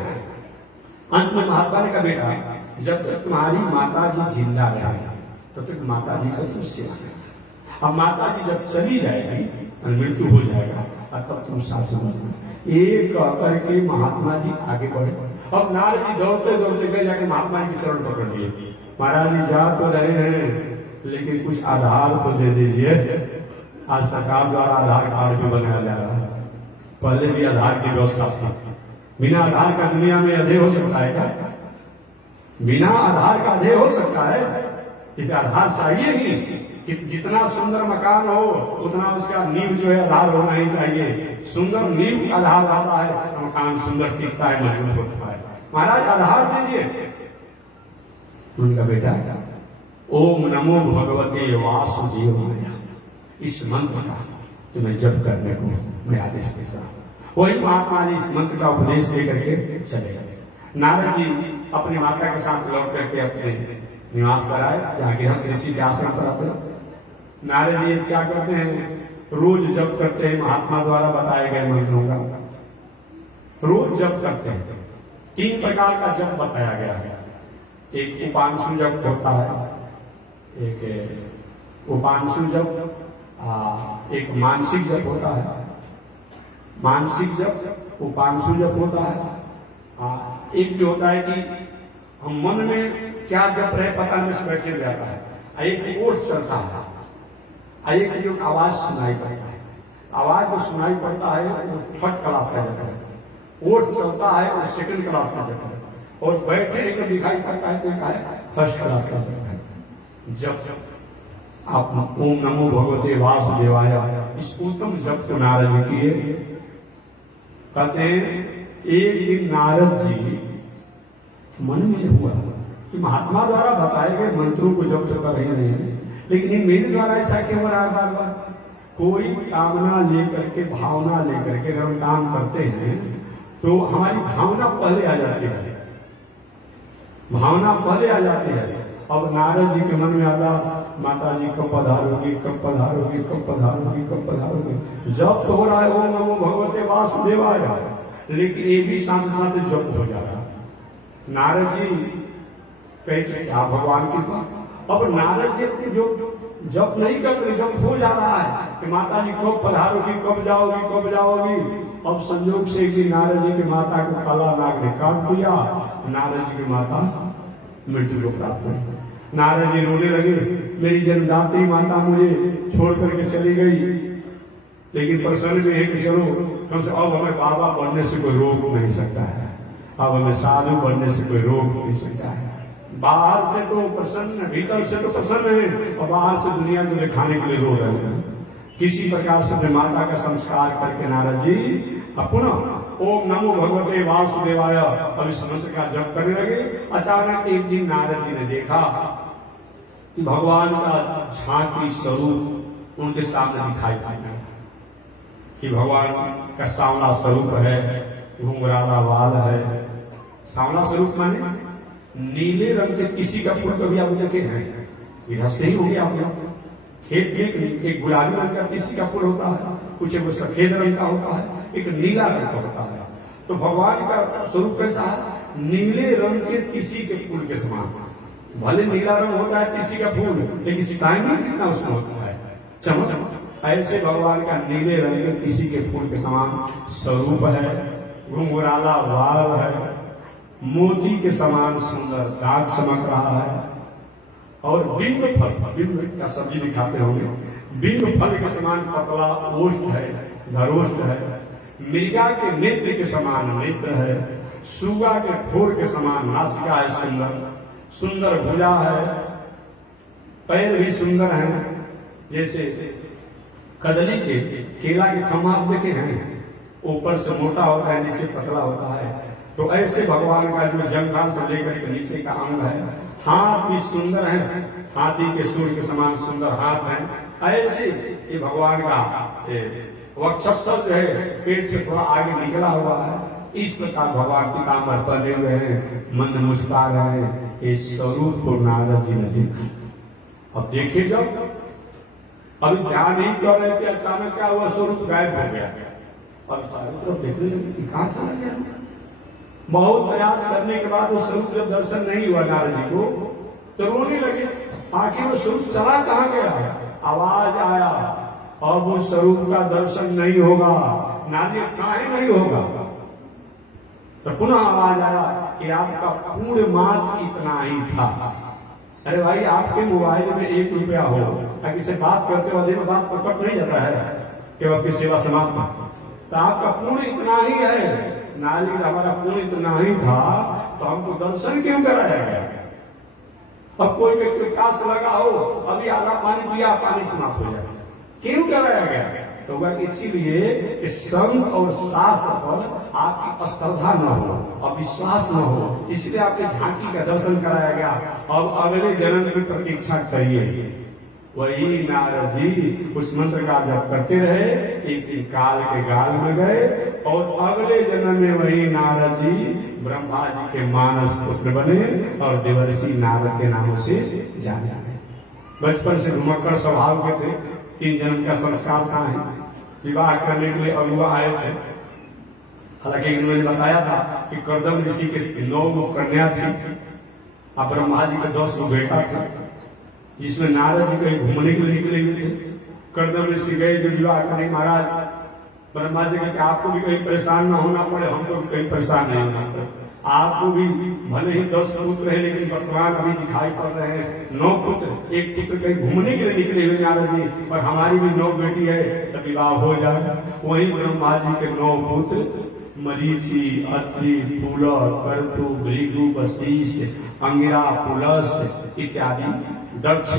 अंत में महात्मा ने कहा, बेटा जब तक तुम्हारी माता जी जिंदा रहेगी तब तक माता जी का तुम सेवा करना, अब माता जी जब चली जाएगी और मृत्यु हो जाएगा और तब तुम साधु बनना। एक करके महात्मा जी आगे बढ़े। अब नारद जी दौड़ते दौड़ते गए, जाके महात्मा जी के चरण पकड़ लिए, महाराज जी जा तो रहे हैं लेकिन कुछ आधार तो दे दीजिए, आज सरकार द्वारा आधार कार्ड भी बनाया जा रहा है, पहले भी आधार की व्यवस्था थी, बिना आधार का दुनिया में अधेय हो सकता है क्या? बिना आधार का अधेय हो सकता है? इसे आधार चाहिए ही कि जितना सुंदर मकान हो उतना उसका नींव जो है आधार होना ही चाहिए। सुंदर नींव आधार रहता है तो मकान सुंदर टिकता है, मजबूत होता है। महाराज आधार दीजिए। उनका बेटा ओम नमो भगवते वासुदेवाय, इस मंत्र का तुम्हें जप करने को मैं आदेश देता हूं। वही महात्मा जी इस मंत्र का उपदेश लेकर के चले गए। नारद जी अपनी माता के साथ लौट करके अपने निवास पर आए, जहाँ गृहस्थ ऋषि के आश्रम पर आते। नारद जी क्या करते हैं, रोज जप करते हैं महात्मा द्वारा बताए गए मंत्रों का, रोज जप करते हैं। 3 प्रकार का जप बताया गया है। एक उपांशु जप होता है, एक उपांशु जप, एक मानसिक जप होता है। मानसिक जप उपांशु जप होता है। एक जो होता है कि हम मन में क्या जप रहे पता नहीं, बैठे जाता है। एक ओठ चलता है, एक जो आवाज सुनाई पड़ता है, आवाज जो सुनाई पड़ता है वो 3rd क्लास का जप है। ओठ चलता है और 2nd क्लास का जप है, और बैठे एक दिखाई पड़ता है तो है 1st क्लास का जप है। जब आप ओम नमो भगवते वासुदेवाय इस उत्तम जप को नारद जी किए। कहते हैं एक दिन नारद जी मन में हुआ कि महात्मा द्वारा बताए गए मंत्रों को जब तो कर रहे हैं, लेकिन इन मेरे द्वारा ऐसा क्यों हो रहा है बार बार? कोई कामना लेकर के, भावना लेकर के अगर हम काम करते हैं तो हमारी भावना पहले आ जाती है, भावना पहले आ जाती है। अब नारद जी के मन में आता, माता जी कब पधारोगी, कब पधारोगी, कब पधारोगी, कब पधारोगी। जब तो हो रहा है ओम नमो भगवते वासुदेवाय, लेकिन ये भी साथ साथ जप हो जा रहा है। नारद जी कहते क्या भगवान की बात। अब नारद जी जो जप नहीं करते, जब हो जा रहा है कि माता जी कब पधारोगी, कब जाओगी, कब जाओगी। अब संयोग से कि नारद जी की माता को काला नाग ने काट दिया, नारद जी की माता मृत्यु को प्राप्त हुई। नारद जी रोने लगे, मेरी जन्मदात्री माता मुझे छोड़ करके चली गई, लेकिन प्रसन्न में है कि चलो कम से अब हमें बाबा बनने से कोई रोक नहीं सकता है, अब हमें साधु बनने से कोई रोक नहीं सकता है। बाहर से तो प्रसन्न, भीतर से तो प्रसन्न है, और बाहर से दुनिया को दिखाने के लिए रो रहे हैं। किसी प्रकार से अपने माता का संस्कार करके नारद जी पुनः ओम नमो भगवते वासुदेवाय अब इस मंत्र का जप करने लगे। अचानक एक दिन नारद जी ने देखा कि भगवान का झांकी स्वरूप उनके सामने दिखाई पड़ता है। कि भगवान का सांवला स्वरूप है, घुंघराला बाल है। सांवला स्वरूप माने नीले रंग के किसी का फूल कभी आप देखे हैं? गृहस्थ ही होंगे आप लोग। खेत में एक गुलाबी रंग का किसी का फूल होता है, कुछ एक सफेद रंग का होता है, एक नीला रंग का होता है। तो भगवान का स्वरूप कैसा है? नीले रंग के किसी के फूल के समान। भले नीला रंग होता है किसी का फूल, लेकिन शाइनिंग कितना उसमें होता है, चमक। ऐसे भगवान का नीले रंग के किसी के फूल के समान स्वरूप है, घुंघराला बाल है, मोती के समान सुंदर दाग चमक रहा है। और बिंब फल, बिंब का सब्जी दिखाते होंगे, बिंब फल के समान पतला ओष्ठ है, धरोष्ठ है। मृगा के नेत्र के समान नेत्र है, सुगा के ठोर के समान नासिका है, सुंदर सुंदर भुजा है, पैर भी सुंदर हैं। जैसे कदली के केला के खम्भा आप देखे हैं, ऊपर से मोटा होता है, नीचे पतला होता है। तो ऐसे भगवान का जो जंघा से लेकर के नीचे का अंग है, हाथ भी सुंदर है, हाथी के सूर के समान सुंदर हाथ है। ऐसे ये भगवान का वक्षस्थल जो है पेट से थोड़ा आगे निकला हुआ है। इस प्रकार भगवान पीताम्बर पहने हुए हैं, मंद मुस्कुरा रहे हैं। इस स्वरूप को नारद जी ने देखा। अब देखे जब अभी ध्यान नहीं कर रहे थे, अचानक क्या हुआ, स्वरूप गायब हो गया। और चारों तरफ देखने लगे कहाँ चला गया। बहुत प्रयास करने के बाद वो स्वरूप जब दर्शन नहीं हुआ नारद जी को, तो रोने लगे। आखिर वो स्वरूप चला कहाँ गया? आवाज आया और वो स्वरूप का दर्शन नहीं होगा। नारद जी काहे नहीं होगा? तो पुनः आवाज आया कि आपका पूर्ण मात्र इतना ही था। अरे भाई, आपके मोबाइल में 1 रुपया हो, ताकि से बात करते हो में बात प्रकट नहीं जाता है कि आपकी सेवा समाप्त, तो आपका पूर्ण इतना ही है। नारद हमारा पूर्ण इतना ही था, तो हमको दर्शन क्यों कराया गया? अब कोई व्यक्ति प्यास लगा हो, अभी आधा पानी पिया, पानी समाप्त हो जाए, क्यों कराया गया? तो वह इसीलिए कि संत और शास्त्र पर आपकी श्रद्धा न हो, अविश्वास न हो, इसलिए आपके झांकी का दर्शन कराया गया। अब अगले जन्म की प्रतीक्षा करिए। वही नारद जी उस मंत्र का जप करते रहे। एक दिन काल के गाल में गए और अगले जन्म में वही नारद जी ब्रह्मा जी के मानस पुत्र बने और देवर्षि नारद के नाम से जाने गए। बचपन से घुमक्कड़ स्वभाव के थे। 3 जन्म का संस्कार था है। विवाह करने के लिए अगुआ आए थे। हालांकि उन्होंने बताया था कि कर्दम ऋषि के 9 कन्या थी और ब्रह्मा जी के 10 बेटा थे, जिसमें नारद जी कहीं घूमने के लिए निकले हुए थे। कर्दम ऋषि गए जो विवाह करने, महाराज ब्रह्मा जी कहते आपको भी कहीं परेशान ना होना पड़े, हमको भी कहीं परेशान नहीं होना पड़े। आपको भी भले ही 10 पुत्र है, लेकिन वर्तमान अभी दिखाई पड़ रहे हैं 9 पुत्र। एक पुत्र कहीं घूमने के लिए निकले हुए नारद जी, और हमारी भी 9 बेटी है, तो विवाह हो जाएगा। वही ब्रह्मा जी के 9 पुत्र मरीचि, अत्रि, पुलह, कर्तु, भृगु, वशिष्ठ, अंगिरा, पुलस्त इत्यादि दक्ष,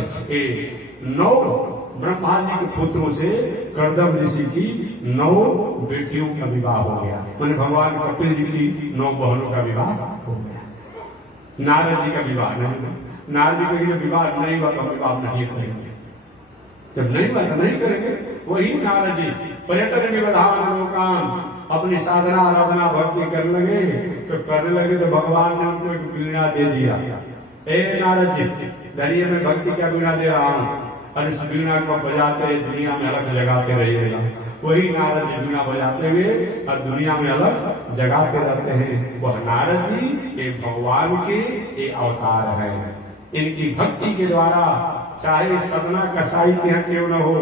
9 ब्रह्मा जी के पुत्रों से कर्दम ऋषि की 9 बेटियों का विवाह हो गया। मैंने भगवान कपिल जी की 9 बहनों का विवाह हो गया। नारद जी का विवाह नहीं। नारद जी का विवाह नहीं हुआ तो हम विवाह नहीं करेंगे। जब नहीं हुआ तो नहीं करेंगे। वही नारद जी पर्यटन निवधान लोकान अपनी साधना आराधना भक्ति करने लगे, तो करने लगे तो भगवान ने उनको एक वीणा दे दिया। ए नारद जी, दरिया में भक्ति क्या वीणा दे रहा हूं, और इस वीणा को बजाते दुनिया में अलग जगाते रहिएगा। वही नारद जी वीणा बजाते हुए और दुनिया में अलग जगाते रहते हैं। वह नारद जी ये भगवान के ये अवतार है। इनकी भक्ति के द्वारा चाहे सदना कसाई के यहाँ क्यों न हो,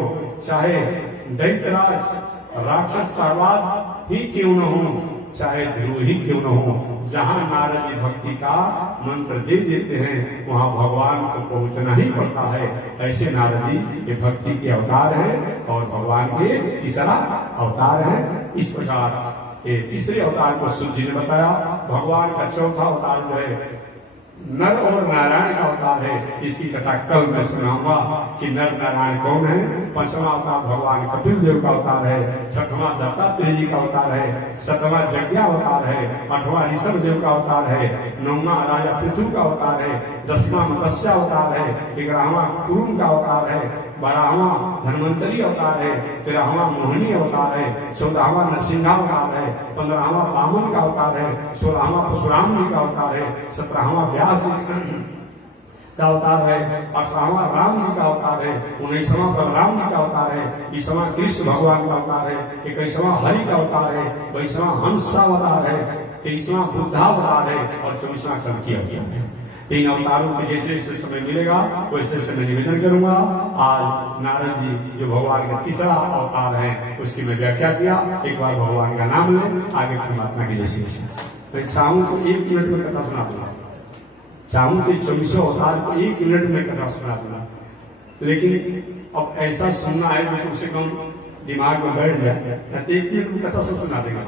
चाहे दैत्यराज राक्षस प्रहलाद ही क्यों न हो, चाहे ध्रुव ही क्यों न हो, जहां नारद जी भक्ति का मंत्र दे देते हैं वहां भगवान को पहुंचना ही पड़ता है। ऐसे नारद जी ये भक्ति के अवतार है और भगवान के तीसरा अवतार है। इस प्रकार ये तीसरे अवतार को सूर्य जी ने बताया। भगवान का चौथा अवतार जो है नर और नारायण का अवतार है। इसकी कथा कल मैं सुनाऊंगा कि नर नारायण कौन है। 5वां अवतार भगवान कपिल देव का अवतार है। 6वां दत्तात्रेय जी का अवतार है। 7वां यज्ञ अवतार है। 8वां ऋषभ देव का अवतार है। 9वां राजा पृथु का अवतार है। 10वां मत्स्य अवतार है। 11वां कुरुम का अवतार है। 12वां धन्वंतरी अवतार है, 13वां मोहिनी अवतार है, 14वां नरसिंहावतार है, 15वां वामन का अवतार है, 16वां परशुराम जी का अवतार है, 17वां व्यास का अवतार है, 18वां राम जी का अवतार है, 19वां बलराम जी का अवतार है, 20वां कृष्ण भगवान का अवतार है, 21वां हरि का अवतार है, 22वां हंस का अवतार है, 23वां बुद्धावतार है और 24वां कल्कि अवतार है। तीन अवतारों के जैसे जैसे समय मिलेगा वैसे वैसे मैं निवेदन करूंगा। आज नारद जी जो भगवान का तीसरा अवतार है उसकी मैं व्याख्या किया। एक बार भगवान का नाम ले, आगे परमात्मा की जैसे मैं चाहूं तो 1 मिनट में कथा सुना दूंगा, चाहूं तो 24 अवतार को 1 मिनट में कथा सुना दूंगा, लेकिन अब ऐसा सुनना है जो कम से कम दिमाग में बैठ जाए, 1 मिनट में कथा सब सुना देगा।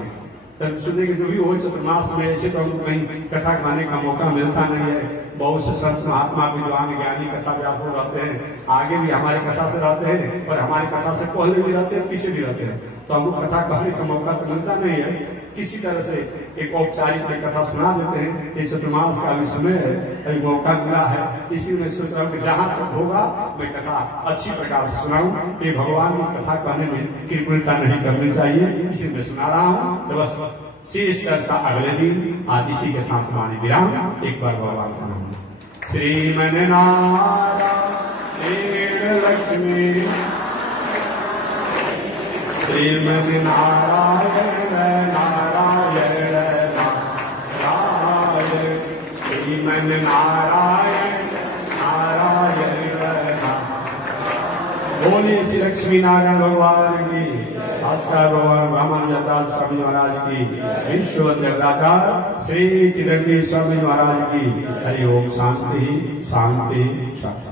तब सुनने के जो भी हो चतुर्मास में ऐसे तो हमको कहीं कथा गाने का मौका मिलता नहीं है। बहुत से संत महात्मा विद्वान ज्ञानी कथा व्यापक रहते हैं, आगे भी हमारी कथा से रहते हैं और हमारी कथा से पहले भी रहते हैं, पीछे भी रहते हैं, तो हमको कथा कहने का मौका तो मिलता नहीं है। किसी तरह से एक औपचारिक में कथा सुना देते हैं। ये चतुर्मास का भी समय है, अभी मौका मिला है, इसी में सोच रहा हूँ कि जहां तक होगा मैं कथा अच्छी प्रकार से सुनाऊं। ये भगवान की कथा कहने में कृपणता नहीं करनी चाहिए, इसी में सुना रहा हूँ। तो बस शेष चर्चा अगले दिन। आज इसी के साथ वाणी विराम। एक बार भगवान का नाम श्रीमन नारायण लक्ष्मी, श्रीमन नारायण नारायण नारायण, श्रीमन नारायण नारायण। बोलिए श्री लक्ष्मी नारायण भगवान की, भास्कर भगवान रामानुजाचार्य स्वामी महाराज की, विश्व देवताचार्य श्री किरणी स्वामी महाराज की। हरि ओम। शांति शांति शांति।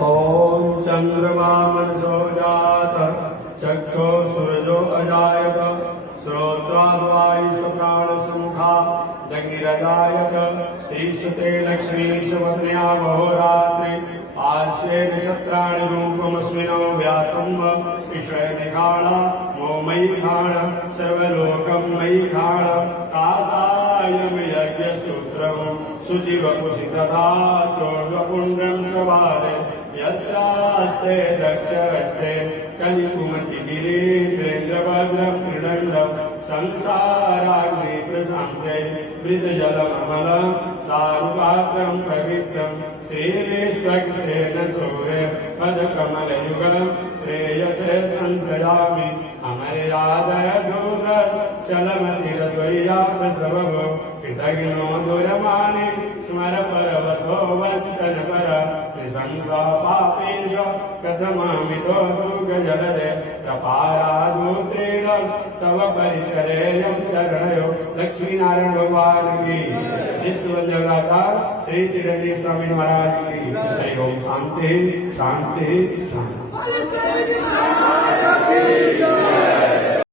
ओम चंद्रमा मनसो जात, चक्षो सूरजो अजायत, श्रोत्राद्वायुष प्राणसमुखा दग्निरजायत, श्रीशते लक्ष्मीशवत्न्या महोरात्रि, आश्वे नक्षत्राणि रूपमस्मिनो व्यातं विश्वनिखाण मोमयिखाण सर्वलोकं मयिखाण, कासायं यज्ञसूत्रं शुचिवपुषि तथा चोर्वपुण्ड्रं शवारे, यस्यास्ते दक्षहस्ते कलिकुमति गिरीन्द्रेन्द्रभद्रं त्रिदण्डं, संसाराग्नि प्रशान्ते मृतजलममलं दारुपात्रं पवित्रं, श्रीविश्वक्सेन सूर्य पदकमलयुगलं श्रेयसे संश्रयामि, अमर्यादय शूद्रश्चलमतिरस्वय्याप्रसवभो, कृतघ्नो दुरमाणि स्मर परवशो वञ्चन पर, त्रिशंसा पापेश कथमामितो दुर्गजलदे, कपारादूत्रेण तव परिचरेयं शरणयो। लक्ष्मी नारायण भगवान की, विश्व देवताचार्य श्री किरणी स्वामी महाराज की। हरि ओम। शांति शांति शांति।